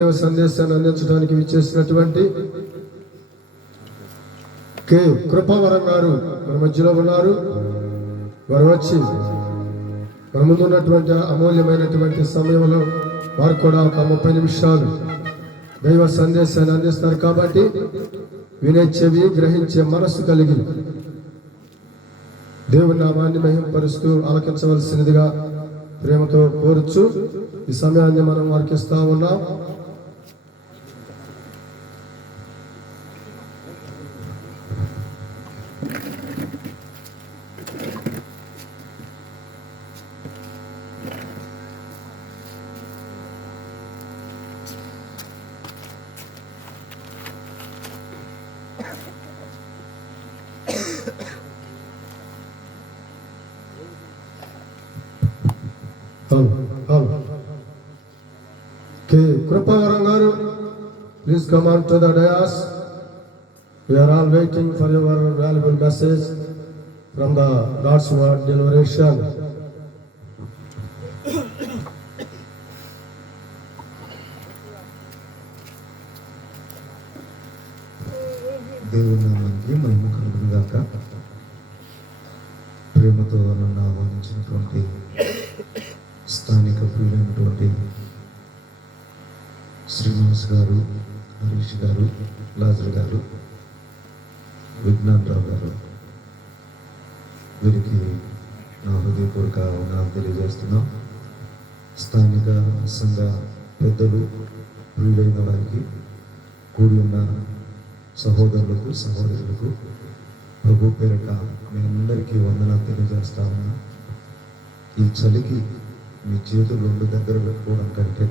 సందేశాన్ని అందించడానికి విచ్చేసినటువంటి కె కృపావరం గారు మన మధ్యలో ఉన్నారు. వారు వచ్చి మన ముందున్నటువంటి అమూల్యమైనటువంటి సమయంలో వారు కూడా ఒక 30 నిమిషాలు దైవ సందేశాన్ని అందిస్తారు. కాబట్టి వినే చెవి, గ్రహించే మనస్సు కలిగి దేవుని నామాన్ని మహింపరుస్తూ ఆలకించవలసినదిగా ప్రేమతో కోరుచు ఈ సమయాన్ని మనం వారికి ఇస్తా ఉన్నాం. Krupavaram garu, please come on to the dais. We are all waiting for your valuable message from the Lord's word deliberation. దేవుని నామానికి మహిమ కలుగును గాక. ప్రేమతో నన్ను ఆహ్వానించినటువంటి స్థానిక ప్రియులైనటువంటి శ్రీనివాస్ గారు, హరీష్ గారు, లాజర్ గారు, విజ్ఞానరావు గారు, వీరికి నా హృదయపూర్వక వందనాలు తెలియజేస్తున్నాం. స్థానిక సంఘ పెద్దలు, ప్రియులైన వారికి, కూడి ఉన్న సహోదరులకు, సహోదరులకు ప్రభు పేరిట మీ అందరికీ వందనాలు తెలియజేస్తా ఉన్నా. ఈ చలికి మీ చేతులు 2 దగ్గర పెట్టుకోవడం కంటే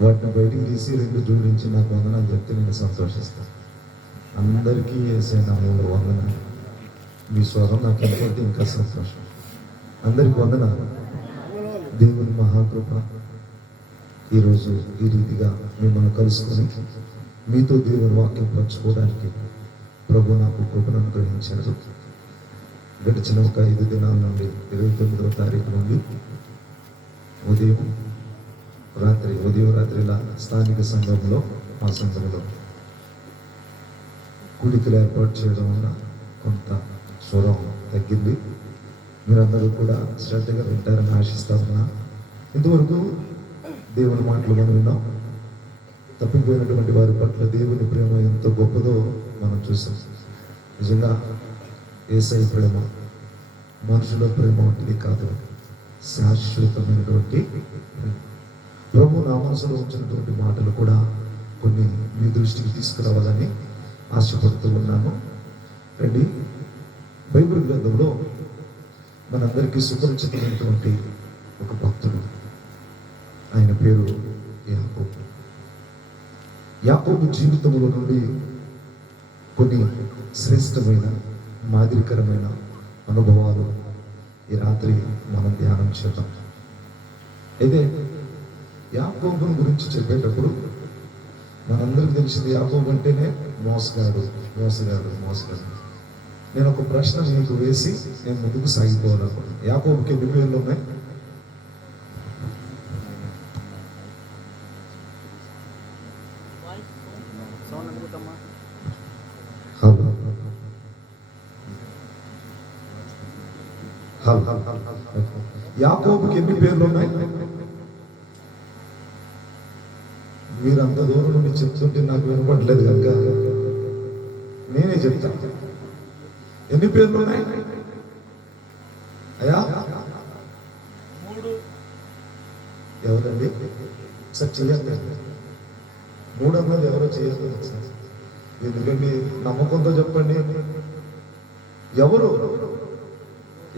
వాటిని బయటికి తీసి 2 జోడించి నాకు వందనాలు చెప్తే నేను సంతోషిస్తాను. అందరికీ వేసే నామంలో వందనాలు. మీ స్వరం నాకు ఎంతో ఇంకా సంతోషం. అందరికీ వందనాలు. దేవుని మహాకృప ఈరోజు ఈ రీతిగా మిమ్మల్ని కలుసుకొని మీతో దేవుని వాక్యం పంచుకోవడానికి ప్రభు నాకు కృపను అనుగ్రహించాడు. గడిచిన ఒక 5 దినాల నుండి 29వ తారీఖు నుండి ఉదయం రాత్రిలా స్థానిక సంఘంలో, మా సంఘంలో కూడికలు ఏర్పాటు చేయడం వల్ల కొంత స్వరం తగ్గింది. మీరందరూ కూడా శ్రద్ధగా వింటారని ఆశిస్తా ఉన్నా. ఇంతవరకు దేవుని మాటలు మనం విన్నాం. తప్పిపోయినటువంటి వారి పట్ల దేవుని ప్రేమ ఎంత గొప్పదో మనం చూసాం. నిజంగా యేసయ్య ప్రేమ మనుషుల ప్రేమ వంటిది కాదు, శాశ్వతమైనటువంటి ప్రభు నా మనసులో ఉంచినటువంటి మాటలు కూడా కొన్ని మీ దృష్టికి తీసుకురావాలని ఆశపడుతూ ఉన్నాను. రండి, బైబిల్ గ్రంథంలో మనందరికీ సుపరిచితమైనటువంటి ఒక భక్తుడు, ఆయన పేరు యాకోబు. యాకోబు జీవితంలో నుండి కొన్ని శ్రేష్టమైన, మాదిరికరమైన అనుభవాలు ఈ రాత్రి మనం ధ్యానం చేద్దాం. అయితే యాకోబుని గురించి చెప్పేటప్పుడు మనందరికీ తెలిసింది, యాకోబు అంటేనే మోసగాడు. నేను ఒక ప్రశ్న మీకు వేసి నేను ముందుకు సాగిపోవాలనుకున్నాను. యాకోబుకి ఎన్ని పేర్లు ఉన్నాయి? యాకోబుకి ఎన్ని పేర్లు ఉన్నాయి? మీరు అంత దూరం నుండి చెప్తుంటే నాకు వినపడలేదు కనుక నేనే చెప్తాను. ఎన్ని పేర్లు ఉన్నాయి అయ్యా? 3. ఎవరండి? సార్ చేయండి. 3 అన్నది ఎవరో చేయాలి సార్. ఎందుకంటే నమ్మకంతో చెప్పండి. ఎవరు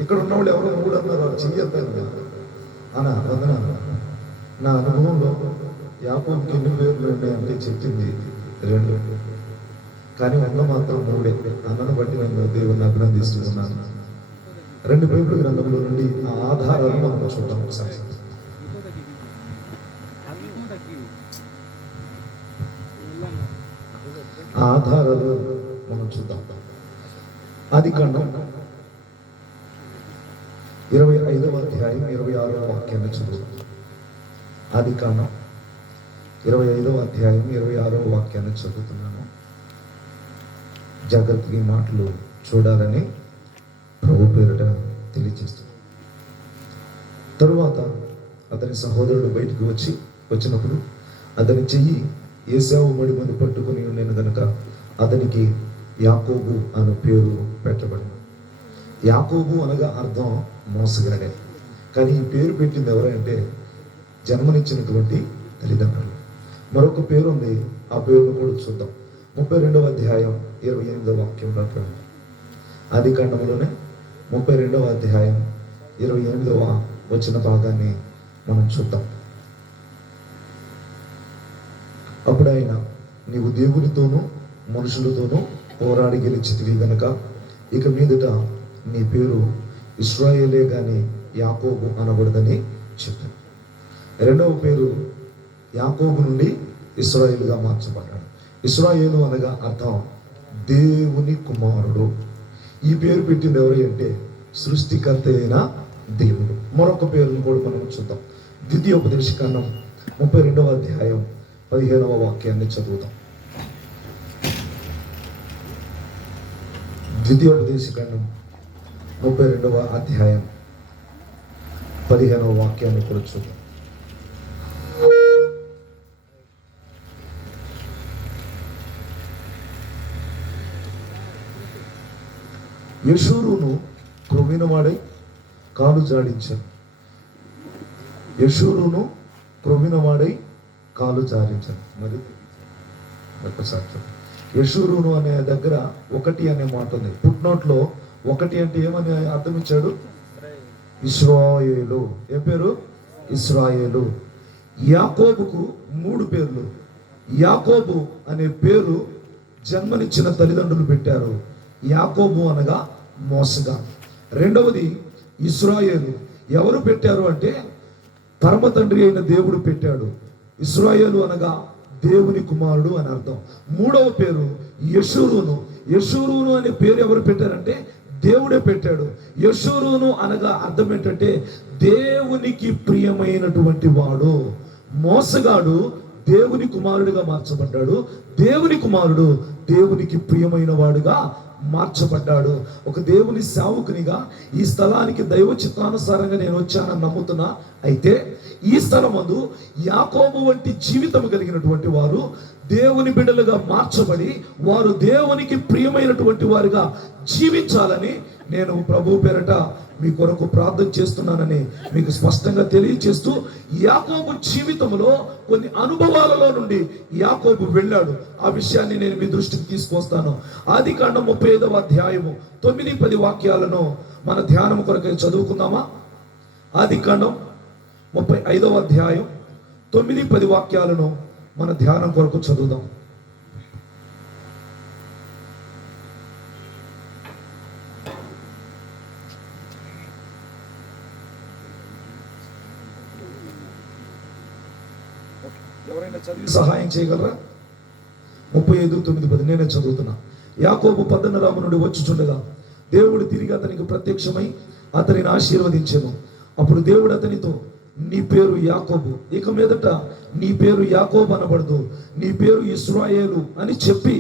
ఇక్కడ ఉన్నవాళ్ళు ఎవరో 3 అన్నారు, వాళ్ళు చెయ్యొద్దని అనా వందన. నా అనుభవంలో యాకోబుకి ఎన్ని పేర్లు ఉన్నాయంటే చెప్పింది 2, కానీ ఉన్న మాత్రం 3. అన్నను బట్టి నేను దేవుని అభినందిస్తున్నాను. 2 బైబిల్ గ్రంథంలో నుండి ఆ ఆధారాలను మనం చూద్దాం ఒకసారి. ఆ ఆధారాలు మనం చూద్దాం. ఆదికాండం 25వ అధ్యాయం 26వ వాక్యాన్ని చదువు. ఆదికాండం 25వ అధ్యాయం 26వ వాక్యాన్ని చదువుతున్నాను. జాగ్రత్తగా ఈ మాటలు చూడాలని ప్రభు పేరిట తెలియజేస్తున్నాను. తరువాత అతని సహోదరుడు బయటికి వచ్చినప్పుడు అతని చెయ్యి ఏశావు మడి మీద పట్టుకుని ఉండేను గనుక అతనికి యాకోబు అను పేరు పెట్టబడింది. యాకోబు అనగా అర్థం మోసగాడే. కానీ ఈ పేరు పెట్టింది ఎవరంటే జన్మనిచ్చినటువంటి తల్లిదండ్రులు. మరొక పేరు ఉంది, ఆ పేరును కూడా చూద్దాం. 32వ అధ్యాయం 28వ వాక్యం ప్రకారం ఆది కాండంలోనే 32వ అధ్యాయం 28వ వచ్చిన భాగాన్ని మనం చూద్దాం. అప్పుడు ఆయన, నీవు దేవునితోనూ మనుషులతోనూ పోరాడి గెలిచితివి గనక ఇక మీదట నీ పేరు ఇశ్రాయేలే గాని యాకోబు అనబడదని చెప్పాడు. రెండవ పేరు యాకోబు నుండి ఇశ్రాయేలుగా మార్చబడ్డాడు. ఇశ్రాయేలు అనగా అర్థం దేవుని కుమారుడు. ఈ పేరు పెట్టింది ఎవరు అంటే సృష్టికర్త అయిన దేవుడు. మరొక పేరును కూడా మనం చూద్దాం. ద్వితీయోపదేశకాండం 32వ అధ్యాయం 15వ వాక్యాన్ని చదువుతాం. ద్వితీయోపదేశకాండం 32వ అధ్యాయం 15వ వాక్యాన్ని కూడా చూద్దాం. యెషూరును క్రొవ్వినవాడై కాలు జాడించాను. యెషూరును క్రొవ్వినవాడై కాలు జాడించాను. మరి ఒకసారి యెషూరును అనే దగ్గర ఒకటి అనే మాట ఉంది. పుట్నోట్లో ఒకటి అంటే ఏమని అర్థం ఇచ్చాడు? ఇశ్రాయేలు. ఏ పేరు? ఇశ్రాయేలు. యాకోబుకు 3 పేర్లు. యాకోబు అనే పేరు జన్మనిచ్చిన తల్లిదండ్రులు పెట్టారు. యాకోబు అనగా మోసగా. రెండవది ఇశ్రాయేలు. ఎవరు పెట్టారు అంటే పరమ తండ్రి అయిన దేవుడు పెట్టాడు. ఇశ్రాయేలు అనగా దేవుని కుమారుడు అని అర్థం. మూడవ పేరు యెషూరును. యెషూరును అనే పేరు ఎవరు పెట్టారంటే దేవుడే పెట్టాడు. యెషూరును అనగా అర్థం ఏంటంటే దేవునికి ప్రియమైనటువంటి వాడు. మోసగాడు దేవుని కుమారుడిగా మార్చబడ్డాడు. దేవుని కుమారుడు దేవునికి ప్రియమైన వాడుగా మార్చబడ్డాడు. ఒక దేవుని సేవకునిగా ఈ స్థలానికి దైవ చిత్తానుసారంగా నేను వచ్చానని నమ్ముతున్నా. అయితే ఈ స్థలమందు యాకోబు వంటి జీవితం కలిగినటువంటి వారు దేవుని బిడ్డలుగా మార్చబడి వారు దేవునికి ప్రియమైనటువంటి వారుగా జీవించాలని నేను ప్రభు పేరట మీ కొరకు ప్రార్థన చేస్తున్నానని మీకు స్పష్టంగా తెలియచేస్తూ, యాకోబు జీవితంలో కొన్ని అనుభవాలలో నుండి యాకోబు వెళ్ళాడు. ఆ విషయాన్ని నేను మీ దృష్టికి తీసుకొస్తాను. ఆది కాండం 35వ అధ్యాయము 9-10 వాక్యాలను మన ధ్యానం కొరకై చదువుకుందామా? ఆది కాండం 35వ అధ్యాయం 9-10 వాక్యాలను మన ధ్యానం కొరకు చదువుదాం. ఎవరైనా చదివి సహాయం చేయగలరా? 35:9-10 నేనే చదువుతున్నా. యాకోబు పద్దనరాము నుండి వచ్చుచుండగా దేవుడు తిరిగి అతనికి ప్రత్యక్షమై అతనిని ఆశీర్వదించెను. అప్పుడు దేవుడు అతనితో, నీ పేరు యాకోబు, ఇక మీదట నీ పేరు యాకోబు అనబడదు, నీ పేరు ఇశ్రాయేలు అని చెప్పి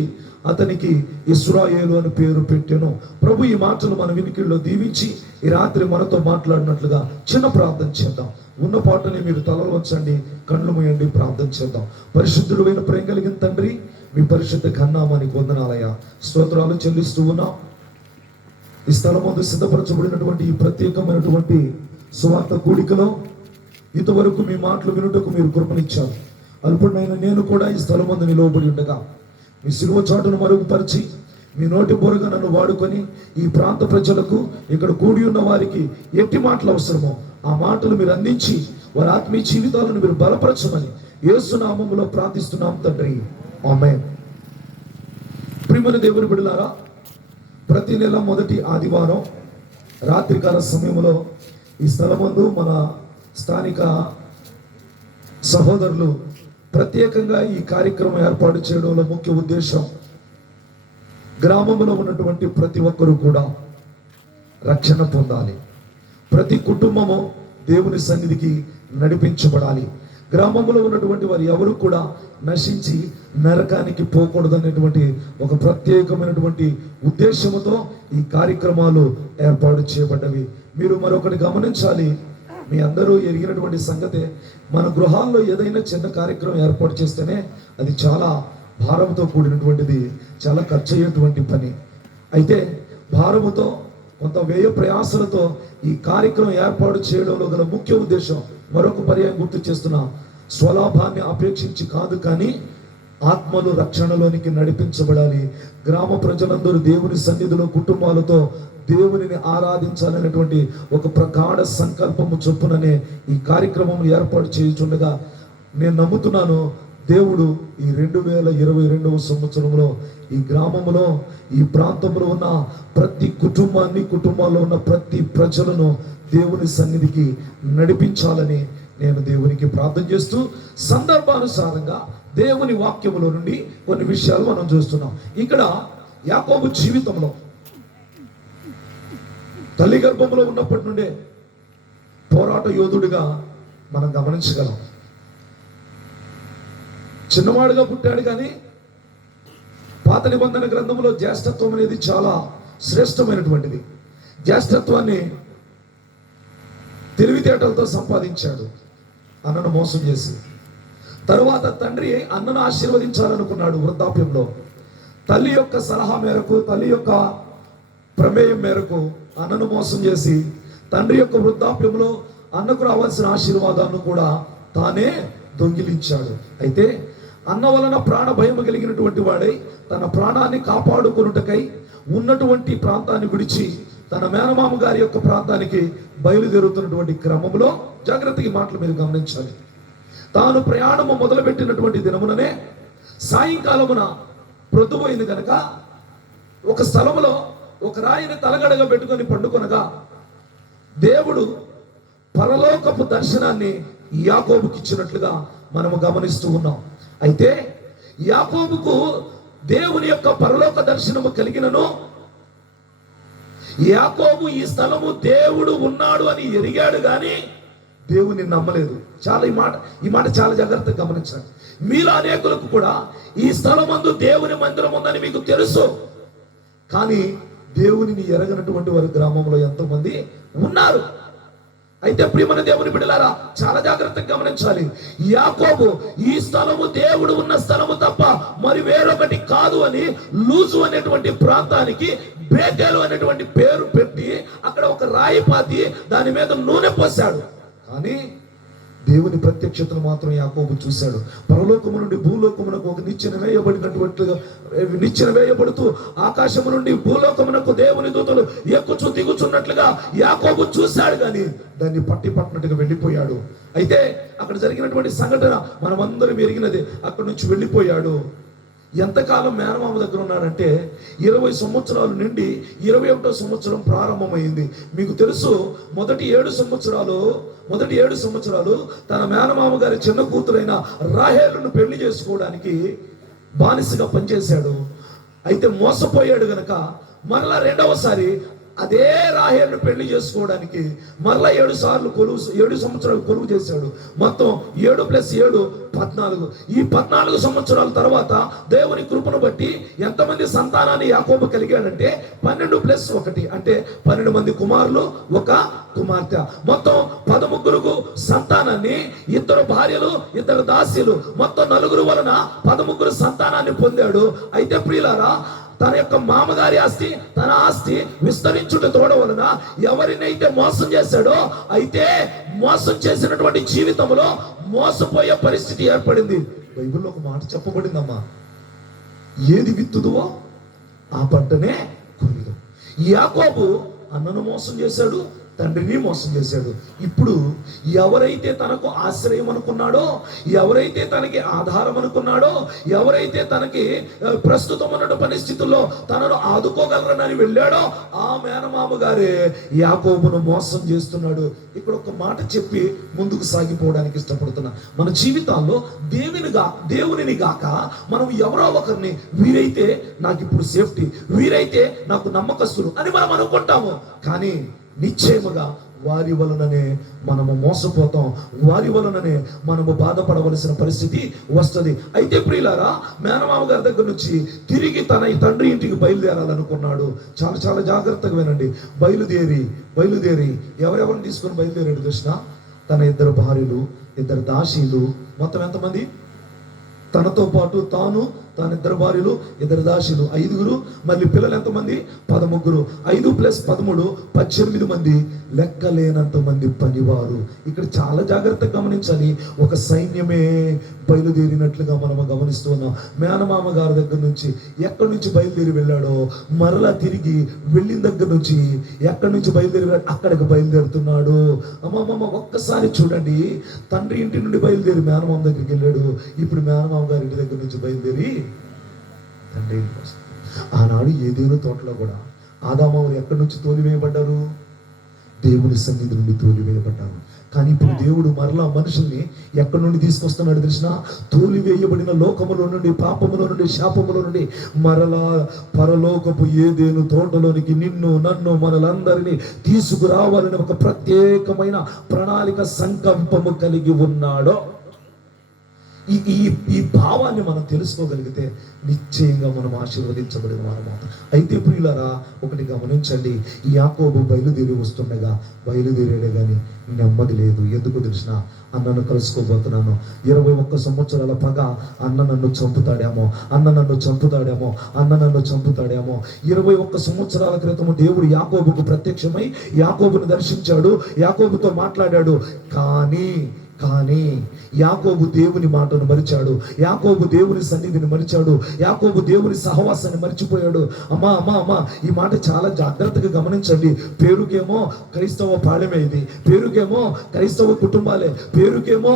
అతనికి ఇశ్రాయేలు అని పేరు పెట్టెను. ప్రభు ఈ మాటలు మన వినికిడిలో దీవించి ఈ రాత్రి మనతో మాట్లాడినట్లుగా చిన్న ప్రార్థన చేద్దాం. ఉన్న పాటని మీరు తలలు వంచండి, కళ్ళు మూయండి, ప్రార్థన చేద్దాం. పరిశుద్ధుడు అయిన ప్రేమ కలిగిన తండ్రి, మీ పరిశుద్ధ ఘనామానికి వందనాలయ్యా, స్తోత్రాలు చెల్లిస్తూ ఉన్నాం. ఈ స్థలం ముందు సిద్ధపరచబడినటువంటి ఈ ప్రత్యేకమైనటువంటి సువార్త కూడికలో ఇంతవరకు మీ మాటలు వినుటకు మీరు కృపనిచ్చారు. అల్పుడైన నేను కూడా ఈ స్థలం ముందు నిలవబడి ఉండగా మీ సిలువ చాటును మరుగుపరిచి మీ నోటి బొరగా నన్ను వాడుకొని ఈ ప్రాంత ప్రజలకు, ఇక్కడ కూడి ఉన్న వారికి ఎట్టి మాటలు అవసరమో ఆ మాటలు మీరు అందించి వారి ఆత్మీయ జీవితాలను మీరు బలపరచమని యేసు నామములో ప్రార్థిస్తున్నాం తండ్రి, ఆమేన్. ప్రియమైన దేవుని బిడ్డలారా, ప్రతి నెల మొదటి ఆదివారం రాత్రికాల సమయంలో ఈ స్థలమందు మన స్థానిక సహోదరులు ప్రత్యేకంగా ఈ కార్యక్రమం ఏర్పాటు చేయడంలో ముఖ్య ఉద్దేశం గ్రామంలో ఉన్నటువంటి ప్రతి ఒక్కరూ కూడా రక్షణ పొందాలి. ప్రతి కుటుంబము దేవుని సన్నిధికి నడిపించబడాలి. గ్రామంలో ఉన్నటువంటి వారు ఎవరు కూడా నశించి నరకానికి పోకూడదనేటువంటి ఒక ప్రత్యేకమైనటువంటి ఉద్దేశంతో ఈ కార్యక్రమాలు ఏర్పాటు చేయబడ్డవి. మీరు మరొకటి గమనించాలి, మీ అందరూ ఎరిగినటువంటి సంగతే, మన గృహాల్లో ఏదైనా చిన్న కార్యక్రమం ఏర్పాటు చేస్తేనే అది చాలా భారంతో కూడినటువంటిది, చాలా ఖర్చు అయ్యేటువంటి పని. అయితే భారముతో కొంత వ్యయ ప్రయాసలతో ఈ కార్యక్రమం ఏర్పాటు చేయడంలో గల ముఖ్య ఉద్దేశం మరొక పర్యాయం గుర్తు చేస్తున్నా, స్వలాభాన్ని అపేక్షించి కాదు, కానీ ఆత్మలు రక్షణలోనికి నడిపించబడాలి. గ్రామ ప్రజలందరూ దేవుని సన్నిధిలో కుటుంబాలతో దేవునిని ఆరాధించాలనేటువంటి ఒక ప్రగాఢ సంకల్పము చొప్పుననే ఈ కార్యక్రమం ఏర్పాటు చేయుచుండగా నేను నమ్ముతున్నాను, దేవుడు ఈ 2022వ సంవత్సరంలో ఈ గ్రామంలో, ఈ ప్రాంతంలో ఉన్న ప్రతి కుటుంబాల్లో ఉన్న ప్రతి ప్రజలను దేవుని సన్నిధికి నడిపించాలని నేను దేవునికి ప్రార్థన చేస్తూ, సందర్భానుసారంగా దేవుని వాక్యములో నుండి కొన్ని విషయాలు మనం చూస్తున్నాం. ఇక్కడ యాకోబు జీవితంలో తల్లి గర్భంలో ఉన్నప్పటి నుండే పోరాట యోధుడిగా మనం గమనించగలం. చిన్నవాడుగా పుట్టాడు, కానీ పాత నిబంధన గ్రంథంలో జ్యేష్ఠత్వం అనేది చాలా శ్రేష్టమైనటువంటిది. జ్యేష్ఠత్వాన్ని తెలివితేటలతో సంపాదించాడు అన్నను మోసం చేసి. తరువాత తండ్రి అన్నను ఆశీర్వదించాలనుకున్నాడు వృద్ధాప్యంలో. తల్లి యొక్క సలహా మేరకు, తల్లి యొక్క ప్రమేయం మేరకు అన్నను మోసం చేసి తండ్రి యొక్క వృద్ధాప్యంలో అన్నకు రావాల్సిన ఆశీర్వాదాలను కూడా తానే దొంగిలించాడు. అయితే అన్న వలన ప్రాణ భయం కలిగినటువంటి వాడై తన ప్రాణాన్ని కాపాడుకొనుటకై ఉన్నటువంటి ప్రాంతాన్ని విడిచి తన మేనమామ గారి యొక్క ప్రాంతానికి బయలుదేరుతున్నటువంటి క్రమంలో, జాగ్రత్తగా మాటలు మీరు గమనించాలి, తాను ప్రయాణము మొదలుపెట్టినటువంటి దినముననే సాయంకాలమున ప్రొద్దుపోయింది కనుక ఒక స్థలములో ఒక రాయిని తలగడగా పెట్టుకొని పండుకొనగా దేవుడు పరలోకపు దర్శనాన్ని యాకోబుకి ఇచ్చినట్లుగా మనము గమనిస్తూ ఉన్నాం. అయితే యాకోబుకు దేవుని యొక్క పరలోక దర్శనము కలిగినను యాకోబు ఈ స్థలము దేవుడు ఉన్నాడు అని ఎరిగాడు, కానీ దేవుని నమ్మలేదు. చాలా ఈ మాట చాలా జాగ్రత్తగా గమనించండి. మీలో అనేకులకు కూడా ఈ స్థలమందు దేవుని మందిరం ఉందని మీకు తెలుసు, కానీ దేవునిని ఎరగనటువంటి వారి గ్రామంలో ఎంతో మంది ఉన్నారు. అయితే ప్రియమైన దేవుని బిడ్డలారా, చాలా జాగ్రత్తగా గమనించాలి. యాకోబు ఈ స్థలము దేవుడు ఉన్న స్థలము తప్ప మరి వేరొకటి కాదు అని లూజు అనేటువంటి ప్రాంతానికి బేతేలు అనేటువంటి పేరు పెట్టి అక్కడ ఒక రాయి పాతి దాని మీద నూనె పోసాడు. కానీ దేవుని ప్రత్యక్షతను మాత్రం యాకోబు చూశాడు. పరలోకము నుండి భూలోకమునకు ఒక నిచ్చెన వేయబడినటువంటిగా నిచ్చెన వేయబడుతూ ఆకాశము నుండి భూలోకమునకు దేవుని దూతలు ఎక్కుచూ దిగుచున్నట్లుగా యాకోబు చూశాడు, కానీ దాన్ని పట్టినట్టుగా వెళ్ళిపోయాడు. అయితే అక్కడ జరిగినటువంటి సంఘటన మనమందరం ఎరిగినది. అక్కడి నుంచి వెళ్ళిపోయాడు. ఎంతకాలం మేనమామ దగ్గర ఉన్నాడంటే 20 సంవత్సరాలు నుండి 21వ సంవత్సరం ప్రారంభమైంది. మీకు తెలుసు, మొదటి 7 సంవత్సరాలు తన మేనమామ గారి చిన్న కూతురైన రాహేలును పెళ్లి చేసుకోవడానికి బానిసగా పనిచేశాడు. అయితే మోసపోయాడు గనక మరలా రెండవసారి అదే రాహేలును పెళ్లి చేసుకోవడానికి మరలా 7 సంవత్సరాలు కొలువు చేశాడు. మొత్తం 7 + 7 14. ఈ 14 సంవత్సరాల తర్వాత దేవుని కృపను బట్టి ఎంతమంది సంతానాన్ని యాకోబు కలిగాడంటే 12 + 1 అంటే 12 మంది కుమారులు, ఒక కుమార్తె. మొత్తం 13 సంతానాన్ని, 2 భార్యలు, 2 దాసీలు, మొత్తం 4 వలన 13 సంతానాన్ని పొందాడు. అయితే ప్రియులారా, తన యొక్క మామగారి ఆస్తి, తన ఆస్తి విస్తరించుట తోడ వలన ఎవరినైతే మోసం చేశాడో, అయితే మోసం చేసినటువంటి జీవితంలో మోసపోయే పరిస్థితి ఏర్పడింది. బైబిల్లో ఒక మాట చెప్పబడిందమ్మా, ఏది విత్తుదువో ఆ పంటనే కొయ్యుదు. యాకోబు అన్నను మోసం చేశాడు, తండ్రిని మోసం చేశాడు. ఇప్పుడు ఎవరైతే తనకు ఆశ్రయం అనుకున్నాడో, ఎవరైతే తనకి ఆధారం అనుకున్నాడో, ఎవరైతే తనకి ప్రస్తుతం ఉన్న పరిస్థితుల్లో తనను ఆదుకోగలరని వెళ్ళాడో, ఆ మేనమామ గారే యాకోబును మోసం చేస్తున్నాడు. ఇక్కడ ఒక మాట చెప్పి ముందుకు సాగిపోవడానికి ఇష్టపడుతున్నా. మన జీవితాల్లో దేవునిని గాక మనం ఎవరో ఒకరిని, వీరైతే నాకు ఇప్పుడు సేఫ్టీ, వీరైతే నాకు నమ్మకస్తులు అని మనం అనుకుంటాము. కానీ నిశ్చయముగా వారి వలననే మనము మోసపోతాం, వారి వలననే మనము బాధపడవలసిన పరిస్థితి వస్తుంది. అయితే ప్రియులారా, మేనమామ గారి దగ్గర నుంచి తిరిగి తన తండ్రి ఇంటికి బయలుదేరాలనుకున్నాడు. చాలా చాలా జాగ్రత్తగా వినండి. బయలుదేరి ఎవరెవరిని తీసుకొని బయలుదేరాడు కృష్ణ? తన 2 భార్యలు, 2 దాసీలు, మొత్తం ఎంతమంది? తనతో పాటు తాను, తన 2 భార్యలు, 2 దాసీలు, 5గురు. మళ్ళీ పిల్లలు ఎంతమంది? 13. 5 + 13 18 మంది, లెక్కలేనంత మంది పనివారు. ఇక్కడ చాలా జాగ్రత్తగా గమనించాలి. ఒక సైన్యమే బయలుదేరినట్లుగా మనము గమనిస్తూ ఉన్నాం. మేనమామ గారి దగ్గర నుంచి ఎక్కడి నుంచి బయలుదేరి వెళ్ళాడో, మరలా తిరిగి వెళ్ళిన దగ్గర నుంచి ఎక్కడి నుంచి బయలుదేరి అక్కడికి బయలుదేరుతున్నాడు. అమ్మమ్మ ఒక్కసారి చూడండి, తండ్రి ఇంటి నుండి బయలుదేరి మేనమామ దగ్గరికి వెళ్ళాడు. ఇప్పుడు మేనమామ గారి ఇంటి దగ్గర నుంచి బయలుదేరి తండ్రి ఇంటికి వస్తాడు. ఆనాడు ఏదేనో తోటలో కూడా ఆదామావులు ఎక్కడి నుంచి తోలివేయబడ్డారు? దేవుని సన్నిధి నుండి తోలివేయబడ్డారు. కానీ ఇప్పుడు దేవుడు మరలా మనుషుల్ని ఎక్కడి నుండి తీసుకొస్తున్నాడు తెలిసిన? తోలివేయబడిన లోకములో నుండి, పాపములో నుండి, శాపములో నుండి మరలా పరలోకపు ఏదేను తోటలోనికి నిన్ను, నన్ను, మనలందరినీ తీసుకురావాలని ఒక ప్రత్యేకమైన ప్రణాళిక, సంకల్పము కలిగి ఉన్నాడో. ఈ భావాన్ని మనం తెలుసుకోగలిగితే నిశ్చయంగా మనం ఆశీర్వదించబడిన వారము. అయితే ప్రియులారా, ఒకటి గమనించండి. యాకోబు బయలుదేరి వస్తుండగా బయలుదేరాడే కానీ నెమ్మది లేదు. ఎందుకు తెలిసిన? అన్నను కలుసుకోబోతున్నాను. 21 సంవత్సరాల పగ, అన్న నన్ను చంపుతాడేమో, అన్న నన్ను చంపుతాడేమో, అన్న నన్ను చంపుతాడేమో. 21 సంవత్సరాల క్రితం దేవుడు యాకోబుకు ప్రత్యక్షమై యాకోబును దర్శించాడు, యాకోబుతో మాట్లాడాడు. కానీ యాకోబు దేవుని మాటను మరిచాడు, యాకోబు దేవుని సన్నిధిని మరిచాడు, యాకోబు దేవుని సహవాసాన్ని మర్చిపోయాడు. అమ్మా ఈ మాట చాలా జాగ్రత్తగా గమనించండి. పేరుకేమో క్రైస్తవ పాళెమే, ఇది పేరుకేమో క్రైస్తవ కుటుంబాలే, పేరుకేమో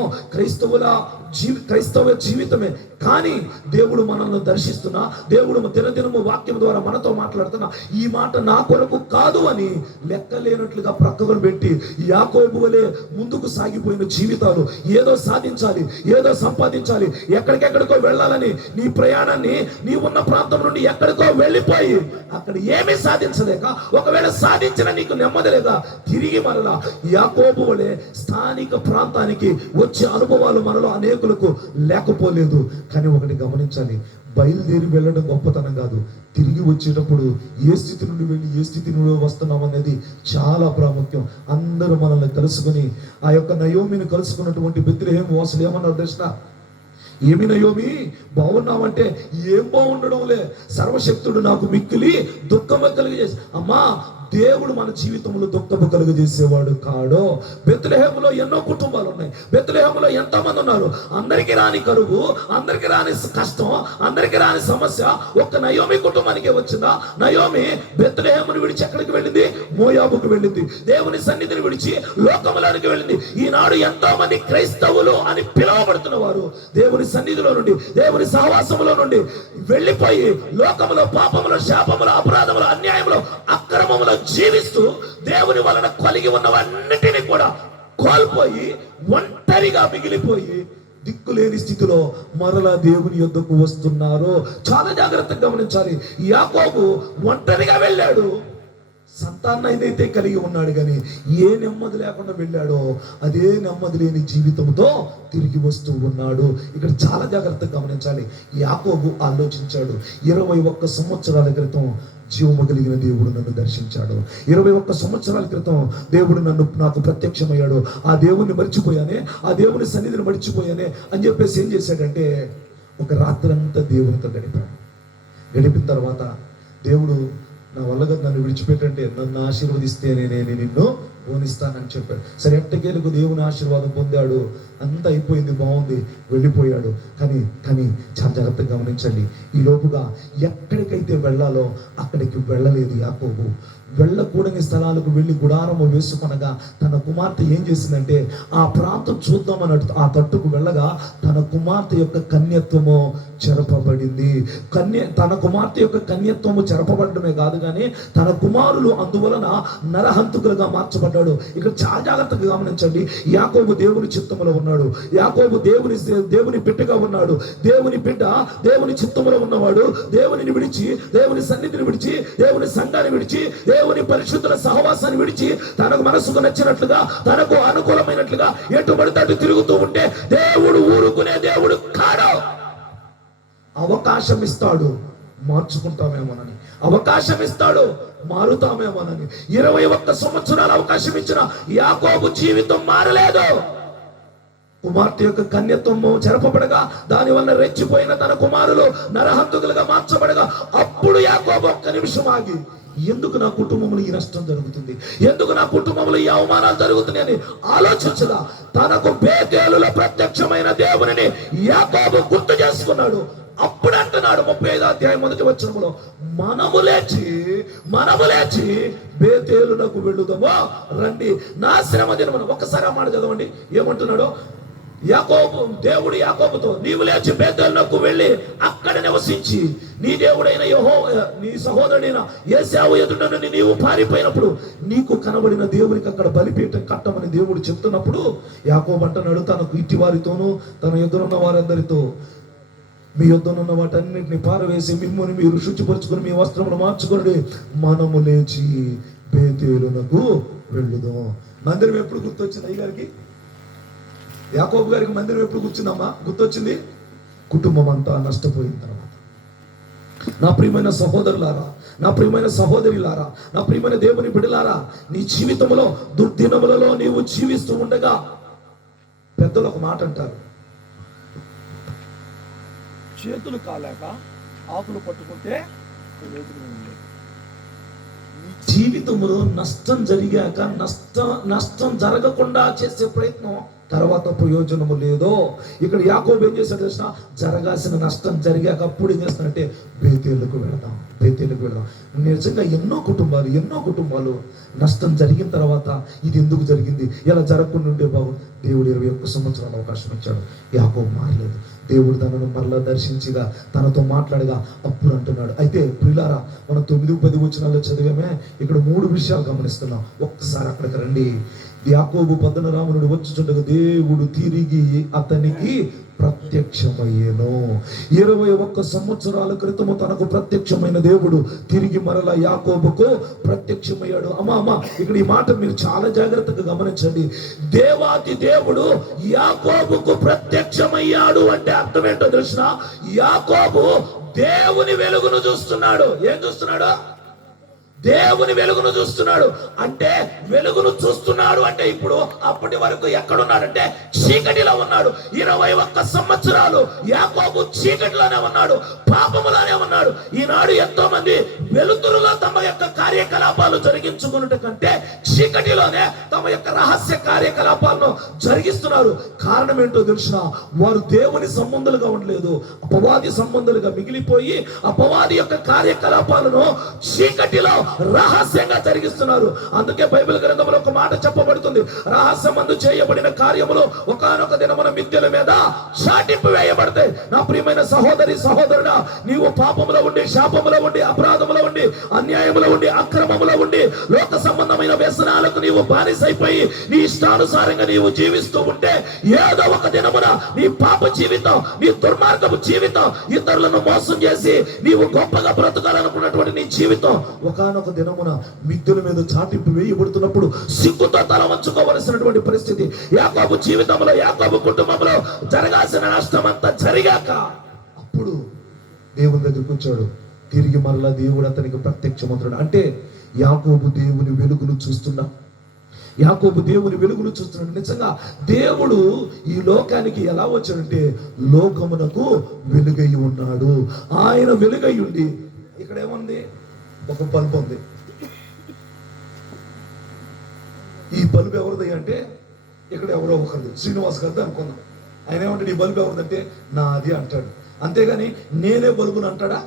క్రైస్తవ జీవితమే. కానీ దేవుడు మనల్ని దర్శిస్తున్నా, దేవుడు దినదినము వాక్యం ద్వారా మనతో మాట్లాడుతున్నా, ఈ మాట నా కొరకు కాదు అని లెక్కలేనట్లుగా ప్రక్కను పెట్టి యాకోబు వలె ముందుకు సాగిపోయిన జీవితాలు, ఏదో సాధించాలి, ఏదో సంపాదించాలి, ఎక్కడికెక్కడికో వెళ్ళాలని నీ ప్రయాణాన్ని నీ ఉన్న ప్రాంతం నుండి ఎక్కడికో వెళ్ళిపోయి అక్కడ ఏమీ సాధించలేక, ఒకవేళ సాధించిన నీకు నెమ్మది లేక తిరిగి మరలా యాకోబు వలె స్థానిక ప్రాంతానికి వచ్చే అనుభవాలు మనలో అనేకులకు లేకపోలేదు. కానీ ఒకటి గమనించాలి, బయలుదేరి వెళ్ళడం గొప్పతనం కాదు, తిరిగి వచ్చేటప్పుడు ఏ స్థితి నుండి వెళ్ళి ఏ స్థితి నుండి వస్తున్నాం అనేది చాలా ప్రాముఖ్యం. అందరూ మనల్ని కలుసుకుని, ఆ యొక్క నయోమిని కలుసుకున్నటువంటి బెత్లెహేం వాసులు ఏమన్నారు దర్శన? ఏమి నయోమి, బాగున్నావంటే ఏం బాగుండడంలే, సర్వశక్తుడు నాకు మిక్కిలి దుఃఖము కలిగజేసి. అమ్మా, దేవుడు మన జీవితంలో దుఃఖము కలుగజేసేవాడు కాడో. బెత్లెహేములో ఎన్నో కుటుంబాలు ఉన్నాయి, బెత్లెహేములో ఎంతమంది ఉన్నారు. అందరికీ రాని కరువు, అందరికీ రాని కష్టం, అందరికీ రాని సమస్య ఒక్క నయోమి కుటుంబానికి వచ్చిందా? నయోమి బెత్లెహేమును విడిచి ఎక్కడికి వెళ్ళింది? మోయాబుకు వెళ్ళింది. దేవుని సన్నిధిని విడిచి లోకములోనికి వెళ్ళింది. ఈనాడు ఎంతో మంది క్రైస్తవులు అని పిలువబడుతున్న వారు దేవుని సన్నిధిలో నుండి, దేవుని సహవాసములో నుండి వెళ్ళిపోయి లోకములో, పాపములో, శాపములో, అపరాధములో, అన్యాయములో, అక్రమములో జీవిస్తూ దేవుని వలన కలిగి ఉన్నవన్నిటినీ కూడా కోల్పోయి ఒంటరిగా మిగిలిపోయి దిక్కులేని స్థితిలో మరలా దేవుని యొద్దకు వస్తున్నారు. చాలా జాగ్రత్తగా గమనించాలి. యాకోబు ఒంటరిగా వెళ్ళాడు, సంతానం ఏదైతే కలిగి ఉన్నాడు, కానీ ఏ నెమ్మది లేకుండా వెళ్ళాడో అదే నెమ్మది లేని జీవితంతో తిరిగి వస్తూ ఉన్నాడు. ఇక్కడ చాలా జాగ్రత్తగా గమనించాలి. యాకోబు ఆలోచించాడు, 21 సంవత్సరాల క్రితం జీవము కలిగిన దేవుడు నన్ను దర్శించాడు, 21 సంవత్సరాల క్రితం దేవుడు నాకు ప్రత్యక్షమయ్యాడు, ఆ దేవుణ్ణి మర్చిపోయానే, ఆ దేవుని సన్నిధిని మర్చిపోయానే అని చెప్పేసి ఏం చేశాడంటే ఒక రాత్రంతా దేవునితో గడిపిన తర్వాత దేవుడు నా వల్ల నన్ను విడిచిపెట్టంటే, నన్ను ఆశీర్వదిస్తేనే నేను నిన్ను పోనిస్తానని చెప్పాడు. సరే, ఎట్టకేలకు దేవుని ఆశీర్వాదం పొందాడు, అంతా అయిపోయింది, బాగుంది, వెళ్ళిపోయాడు. కానీ చాలా జాగ్రత్తగా గమనించండి. ఈ లోపుగా ఎక్కడికైతే వెళ్ళాలో అక్కడికి వెళ్ళలేదు యాకోబు. వెళ్ళకూడని స్థలాలకు వెళ్ళి గుడారము వేసుకొనగా తన కుమార్తె ఏం చేసిందంటే ఆ ప్రాంతం చూద్దామని ఆ తట్టుకు వెళ్ళగా తన కుమార్తె యొక్క కన్యత్వము చెరపబడింది. తన కుమార్తె యొక్క కన్యత్వము చెరపబడమే కాదు కానీ తన కుమారులు అందువలన నరహంతకులుగా మార్చబడ్డాడు. ఇక్కడ చాలా జాగ్రత్తగా గమనించండి. యాకోబు దేవుని చిత్తములో ఉన్నాడు, యాకోబు దేవుని బిడ్డగా ఉన్నాడు. దేవుని బిడ్డ దేవుని చిత్తములో ఉన్నవాడు దేవునిని విడిచి, దేవుని సన్నిధిని విడిచి, దేవుని సంఘాన్ని విడిచి, దేవుని పరిశుద్ధుల సహవాసాన్ని విడిచి తనకు మనసుకు నచ్చినట్లుగా, తనకు అనుకూలమైనట్లుగా ఎటు పడితే అటు తిరుగుతూ ఉంటే దేవుడు ఊరుకునే దేవుడు కాడు. అవకాశం ఇస్తాడు, మార్చుకుంటామేమోనని. అవకాశం ఇస్తాడు, మారుతామేమోనని. 21 సంవత్సరాలు అవకాశం ఇచ్చిన యాకోబు జీవితం మారలేదు. కుమార్తె యొక్క కన్యత్వము చెరపబడగా దాని వల్ల రెచ్చిపోయిన తన కుమారులు నరహంతకులుగా మార్చబడగా అప్పుడు యాకోబు ఒక్క నిమిషం ఆగి, ఎందుకు నా కుటుంబంలో ఈ నష్టం జరుగుతుంది, ఎందుకు నా కుటుంబంలో ఈ అవమానాలు జరుగుతున్నాయి అని ఆలోచించగా తనకు బేతేలులో ప్రత్యక్షమైన దేవునిని యాకోబు గుర్తు చేసుకున్నాడు. అప్పుడు అంటున్నాడు 35వ అధ్యాయం 1వ వచనంలో, మనము లేచి బేతేలునకు వెళ్ళుదామో రండి, నా శ్రమ దినమున. ఒక్కసారి ఆ మాట చదవండి, ఏమంటున్నాడు? దేవుడు యాకోబుతో, నీవు లేచి బేతేలునకు వెళ్ళి అక్కడ నివసించి నీ దేవుడైన యెహోవా నీ సహోదరుడైన ఏశావు ఎదుట నుండి నీవు పారిపోయినప్పుడు నీకు కనబడిన దేవునికి అక్కడ బలిపీఠం కట్టమని దేవుడు చెప్తున్నప్పుడు యాకోబు అంటున్నాడు తనకు ఇట్టి వారితోనూ తన ఎదురున్న వారందరితో, మీ యొద్దనున్న వాటన్నిటిని పారవేసి మిమ్మల్ని మీరు శుచిపరుచుకుని మీ వస్త్రమును మార్చుకుని మనము లేచి బేతేలునకు వెళ్ళుదాం. మందిరం ఎప్పుడు గుర్తొచ్చింది అయ్యగారికి? యాకోబు గారికి మందిరం ఎప్పుడు కూర్చుందమ్మా గుర్తొచ్చింది? కుటుంబం అంతా నష్టపోయిన తర్వాత. నా ప్రియమైన సహోదరులారా, నా ప్రియమైన సహోదరులారా, నా ప్రియమైన దేవుని బిడ్డలారా, నీ జీవితంలో దుర్దినములలో నీవు జీవిస్తూ ఉండగా పెద్దలు ఒక మాట అంటారు, చేతులు కాలేక ఆకులు పట్టుకుంటే ప్రయోజనం ఉంది. జీవితంలో నష్టం జరిగాక నష్టం జరగకుండా చేసే ప్రయత్నం తర్వాత ప్రయోజనము లేదో. ఇక్కడ యాకోబు ఏం చేశాడు తెలిసిన? జరగాల్సిన నష్టం జరిగాక అప్పుడు ఏం చేస్తాడంటే బేతేలుకు వెళదాం. నిజంగా ఎన్నో కుటుంబాలు నష్టం జరిగిన తర్వాత ఇది ఎందుకు జరిగింది, ఇలా జరగకుండా ఉండే బాబు. దేవుడు 21 సంవత్సరాలు అవకాశం ఇచ్చాడు, యాకోబు మారలేదు. దేవుడు తనను మరలా దర్శించిగా తనతో మాట్లాడగా అప్పుడు అంటున్నాడు. అయితే ప్రియులారా, మనం 9-10 వచనాల్లో చదివామే, ఇక్కడ 3 విషయాలు గమనిస్తున్నాం. ఒక్కసారి అక్కడికి రండి. యాకోబు పద్దనరామునుడు వచ్చుచుండగా దేవుడు తిరిగి అతనికి ప్రత్యక్షమయ్యేను. 21 సంవత్సరాల క్రితము తనకు ప్రత్యక్షమైన దేవుడు తిరిగి మరలా యాకోబుకు ప్రత్యక్షమయ్యాడు. అమ్మా ఇక్కడ ఈ మాట మీరు చాలా జాగ్రత్తగా గమనించండి. దేవాది దేవుడు యాకోబుకు ప్రత్యక్షమయ్యాడు అంటే అర్థం ఏంటో తెలుసిన? యాకోబు దేవుని వెలుగును చూస్తున్నాడు. ఏం చూస్తున్నాడు? దేవుని వెలుగును చూస్తున్నాడు. అంటే వెలుగును చూస్తున్నాడు అంటే ఇప్పుడు అప్పటి వరకు ఎక్కడున్నాడంటే చీకటిలో ఉన్నాడు. 21 సంవత్సరాలు యాకోబు చీకటిలోనే ఉన్నాడు, పాపములోనే ఉన్నాడు. ఈనాడు ఎంతో మంది వెలుతురులో తమ యొక్క కార్యకలాపాలు జరిగించుకున్నట్టు కంటే చీకటిలోనే తమ యొక్క రహస్య కార్యకలాపాలను జరిగిస్తున్నారు. కారణం ఏంటో తెలిసిన? వారు దేవుని సంబంధులుగా ఉండలేదు, అపవాది సంబంధులుగా మిగిలిపోయి అపవాది యొక్క కార్యకలాపాలను చీకటిలో రహస్యంగా జరిగిస్తున్నారు. అందుకే బైబిల్ గ్రంథంలో ఒక మాట చెప్పబడుతుంది, రహస్యమందు చేయబడిన కార్యములు ఒకానొక దినమున మిద్దెల మీద చాటింపు వేయబడతాయి. నా ప్రియమైన సహోదరుడా, నీవు పాపములో ఉండి, శాపములో ఉండి, అపరాధములో ఉండి, అన్యాయములో ఉండి, అక్రమములో ఉండి, లోక సంబంధమైన వ్యసనాలకు నీవు బానిసైపోయి నీ ఇష్టానుసారంగా నీవు జీవిస్తూ ఉంటే ఏదో ఒక దినమున నీ పాప జీవితం, నీ దుర్మార్గపు జీవితం, ఇతరులను మోసం చేసి నీవు గొప్పగా బ్రతకాలనుకున్నటువంటి నీ జీవితం ఒకానొక దినమున మిద్దెల మీద చాటింపు వేయబడుతున్నప్పుడు సిగ్గుతో తల వంచుకోవలసినటువంటి పరిస్థితి యాకోబు జీవితంలో, యాకోబు కుటుంబంలో జరగాల్సిన నష్టం అంతా జరిగాక అప్పుడు దేవుని దగ్గరికి వచ్చాడు. తిరిగి మరలా దేవుడు అతనికి ప్రత్యక్షమవుతాడు. అంటే యాకోబు దేవుని వెలుగును చూస్తున్నాడు. నిజంగా దేవుడు ఈ లోకానికి ఎలా వచ్చాడంటే లోకమునకు వెలుగై ఉన్నాడు. ఆయన వెలుగై ఉండి ఇక్కడ ఏముంది? ఒక బల్బు ఉంది. ఈ బల్బు ఎవరిది అంటే ఇక్కడ ఎవరో ఒకరిది, శ్రీనివాస్ గారిది అనుకుందాం. ఆయన ఏమంటాడు? ఈ బల్బు ఎవరిదంటే నాది అంటాడు. అంతేగాని నేనే బల్బుని అంటాడా?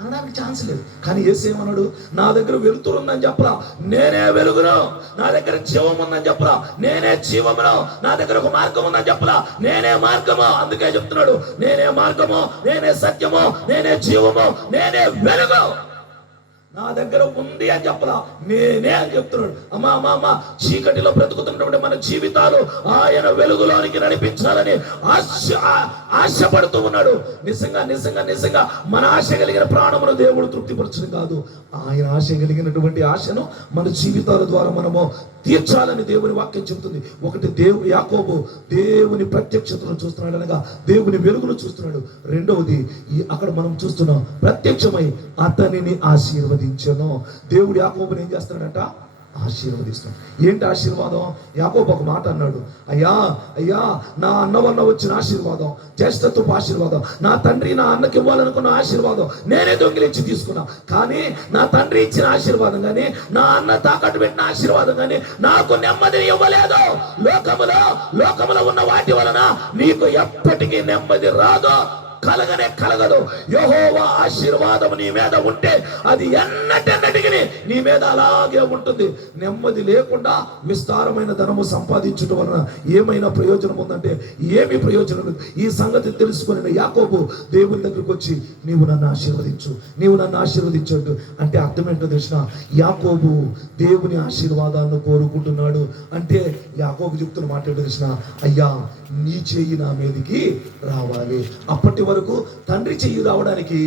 అనడానికి ఛాన్స్ లేదు. కానీ యేసు ఏమన్నాడు? నా దగ్గర వెలుతురు ఉందని చెప్పరా, నేనే వెలుగును. నా దగ్గర జీవం ఉందని చెప్పరా, నేనే జీవమును. నా దగ్గర ఒక మార్గం ఉందని చెప్పరా, నేనే మార్గము. అందుకే చెప్తున్నాడు, నేనే మార్గము, నేనే సత్యము, నేనే జీవము, నేనే వెలుగు. నా దగ్గర ఉంది అని చెప్పలా, నేనే అని చెప్తున్నాడు. అమ్మా అమ్మా అమ్మా, చీకటిలో బ్రతుకుతున్నటువంటి మన జీవితాలు ఆయన వెలుగులోనికి నడిపించాలని ఆశపడుతూ ఉన్నాడు. నిజంగా నిజంగా నిజంగా మన ఆశ కలిగిన ప్రాణమును దేవుడు తృప్తిపరచడం కాదు, ఆయన ఆశ కలిగినటువంటి ఆశను మన జీవితాల ద్వారా మనము తీర్చాలని దేవుని వాక్యం చెబుతుంది. ఒకటి యాకోబు దేవుని ప్రత్యక్షతను చూస్తున్నాడు, అనగా దేవుని వెలుగును చూస్తున్నాడు. రెండవది అక్కడ మనం చూస్తున్నాం, ప్రత్యక్షమై అతనిని ఆశీర్వదించను. దేవుడు యాకోబుని ఏం చేస్తాడంట? ఆశీర్వదిస్తాడు. ఏంటి ఆశీర్వాదం? యాకోబు ఒక మాట అన్నాడు, అయ్యా అయ్యా, నా అన్న వల్ల వచ్చిన ఆశీర్వాదం, జ్యేష్ఠత్వపు ఆశీర్వాదం, నా తండ్రి నా అన్నకి ఇవ్వాలనుకున్న ఆశీర్వాదం నేనే దొంగిలించి తీసుకున్నా. కానీ నా తండ్రి ఇచ్చిన ఆశీర్వాదం కానీ, నా అన్న తాకట్టు పెట్టిన ఆశీర్వాదం కానీ నాకు నెమ్మదిని ఇవ్వలేదు. లోకములో ఉన్న వాటి వలన నీకు ఎప్పటికీ నెమ్మది రాదు, కలగనే కలగదు. యెహోవా ఆశీర్వాదం నీ మీద ఉంటే అది ఎన్నటెన్నటికి నీ మీద అలాగే ఉంటుంది. నెమ్మది లేకుండా విస్తారమైన ధనము సంపాదించడం వలన ఏమైనా ప్రయోజనం ఉందంటే ఏమి ప్రయోజనం లేదు. ఈ సంగతి తెలుసుకుని యాకోబు దేవుని దగ్గరికి వచ్చి, నీవు నన్ను ఆశీర్వదించు, నీవు నన్ను ఆశీర్వదించు అంటే అర్థం ఏంటో తెలిసిన? యాకోబు దేవుని ఆశీర్వాదాలను కోరుకుంటున్నాడు. అంటే యాకోబు చెప్తున్న మాట ఏంటో తెలిసిన? అయ్యా, నీ చెయ్యి నా మీదకి రావాలి. అప్పటి వరకు తండ్రి చెయ్యి రావడానికి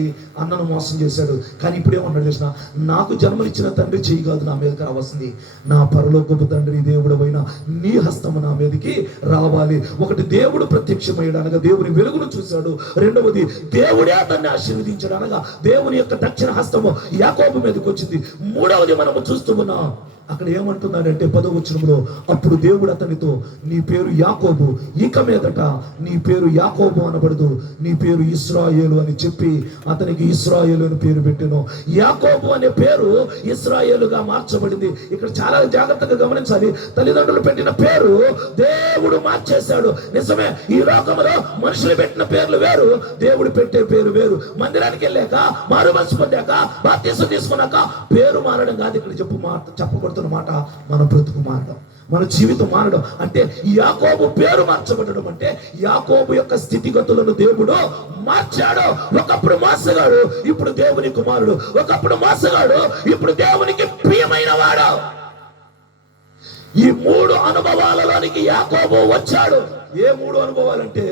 అన్నను మోసం చేశాడు. కానీ ఇప్పుడేమన్నాడు తెలిసిన? నాకు జన్మనిచ్చిన తండ్రి చెయ్యి కాదు నా మీదకి రావాల్సింది, నా పరలోకపు తండ్రి దేవుడవైన నీ హస్తము నా మీదకి రావాలి. ఒకటి దేవుడు ప్రత్యక్షమయ్యాడు అనగా దేవుని వెలుగును చూశాడు. రెండవది దేవుడే అతన్ని ఆశీర్వదించాడు అనగా దేవుని యొక్క దక్షిణ హస్తము యాకోబు మీదకి వచ్చింది. మూడవది మనము చూస్తూ ఉన్నాం, అక్కడ ఏమంటున్నాడంటే 10వ వచనంలో, అప్పుడు దేవుడు అతనితో, నీ పేరు యాకోబు, ఇక మీదట నీ పేరు యాకోబు అనబడదు, నీ పేరు ఇశ్రాయేలు అని చెప్పి అతనికి ఇశ్రాయేలు అని పేరు పెట్టాను. యాకోబు అనే పేరు ఇశ్రాయేలుగా మార్చబడింది. ఇక్కడ చాలా జాగ్రత్తగా గమనించాలి. తల్లిదండ్రులు పెట్టిన పేరు దేవుడు మార్చేశాడు. నిజమే, ఈ లోకంలో మనుషులు పెట్టిన పేర్లు వేరు, దేవుడు పెట్టే పేరు వేరు. మందిరానికి వెళ్ళాక, మారు మనసు పొందాక, బాప్తిసం తీసుకున్నాక పేరు మారడం కాదు ఇక్కడ చెప్పబడుతుంది మాట. మన బ్రతుకు మారడం, మన జీవితం మారడం అంటే యాకోబు పేరు మార్చబడడం అంటే యాకోబు యొక్క స్థితిగతులను దేవుడు మార్చాడు. ఒకప్పుడు మోసగాడు, ఇప్పుడు దేవుని కుమారుడు. ఒకప్పుడు మోసగాడు, ఇప్పుడు దేవునికి ప్రియమైన వాడు. ఈ 3 అనుభవాలలోనికి యాకోబు వచ్చాడు. ఏ 3 అనుభవాలంటే,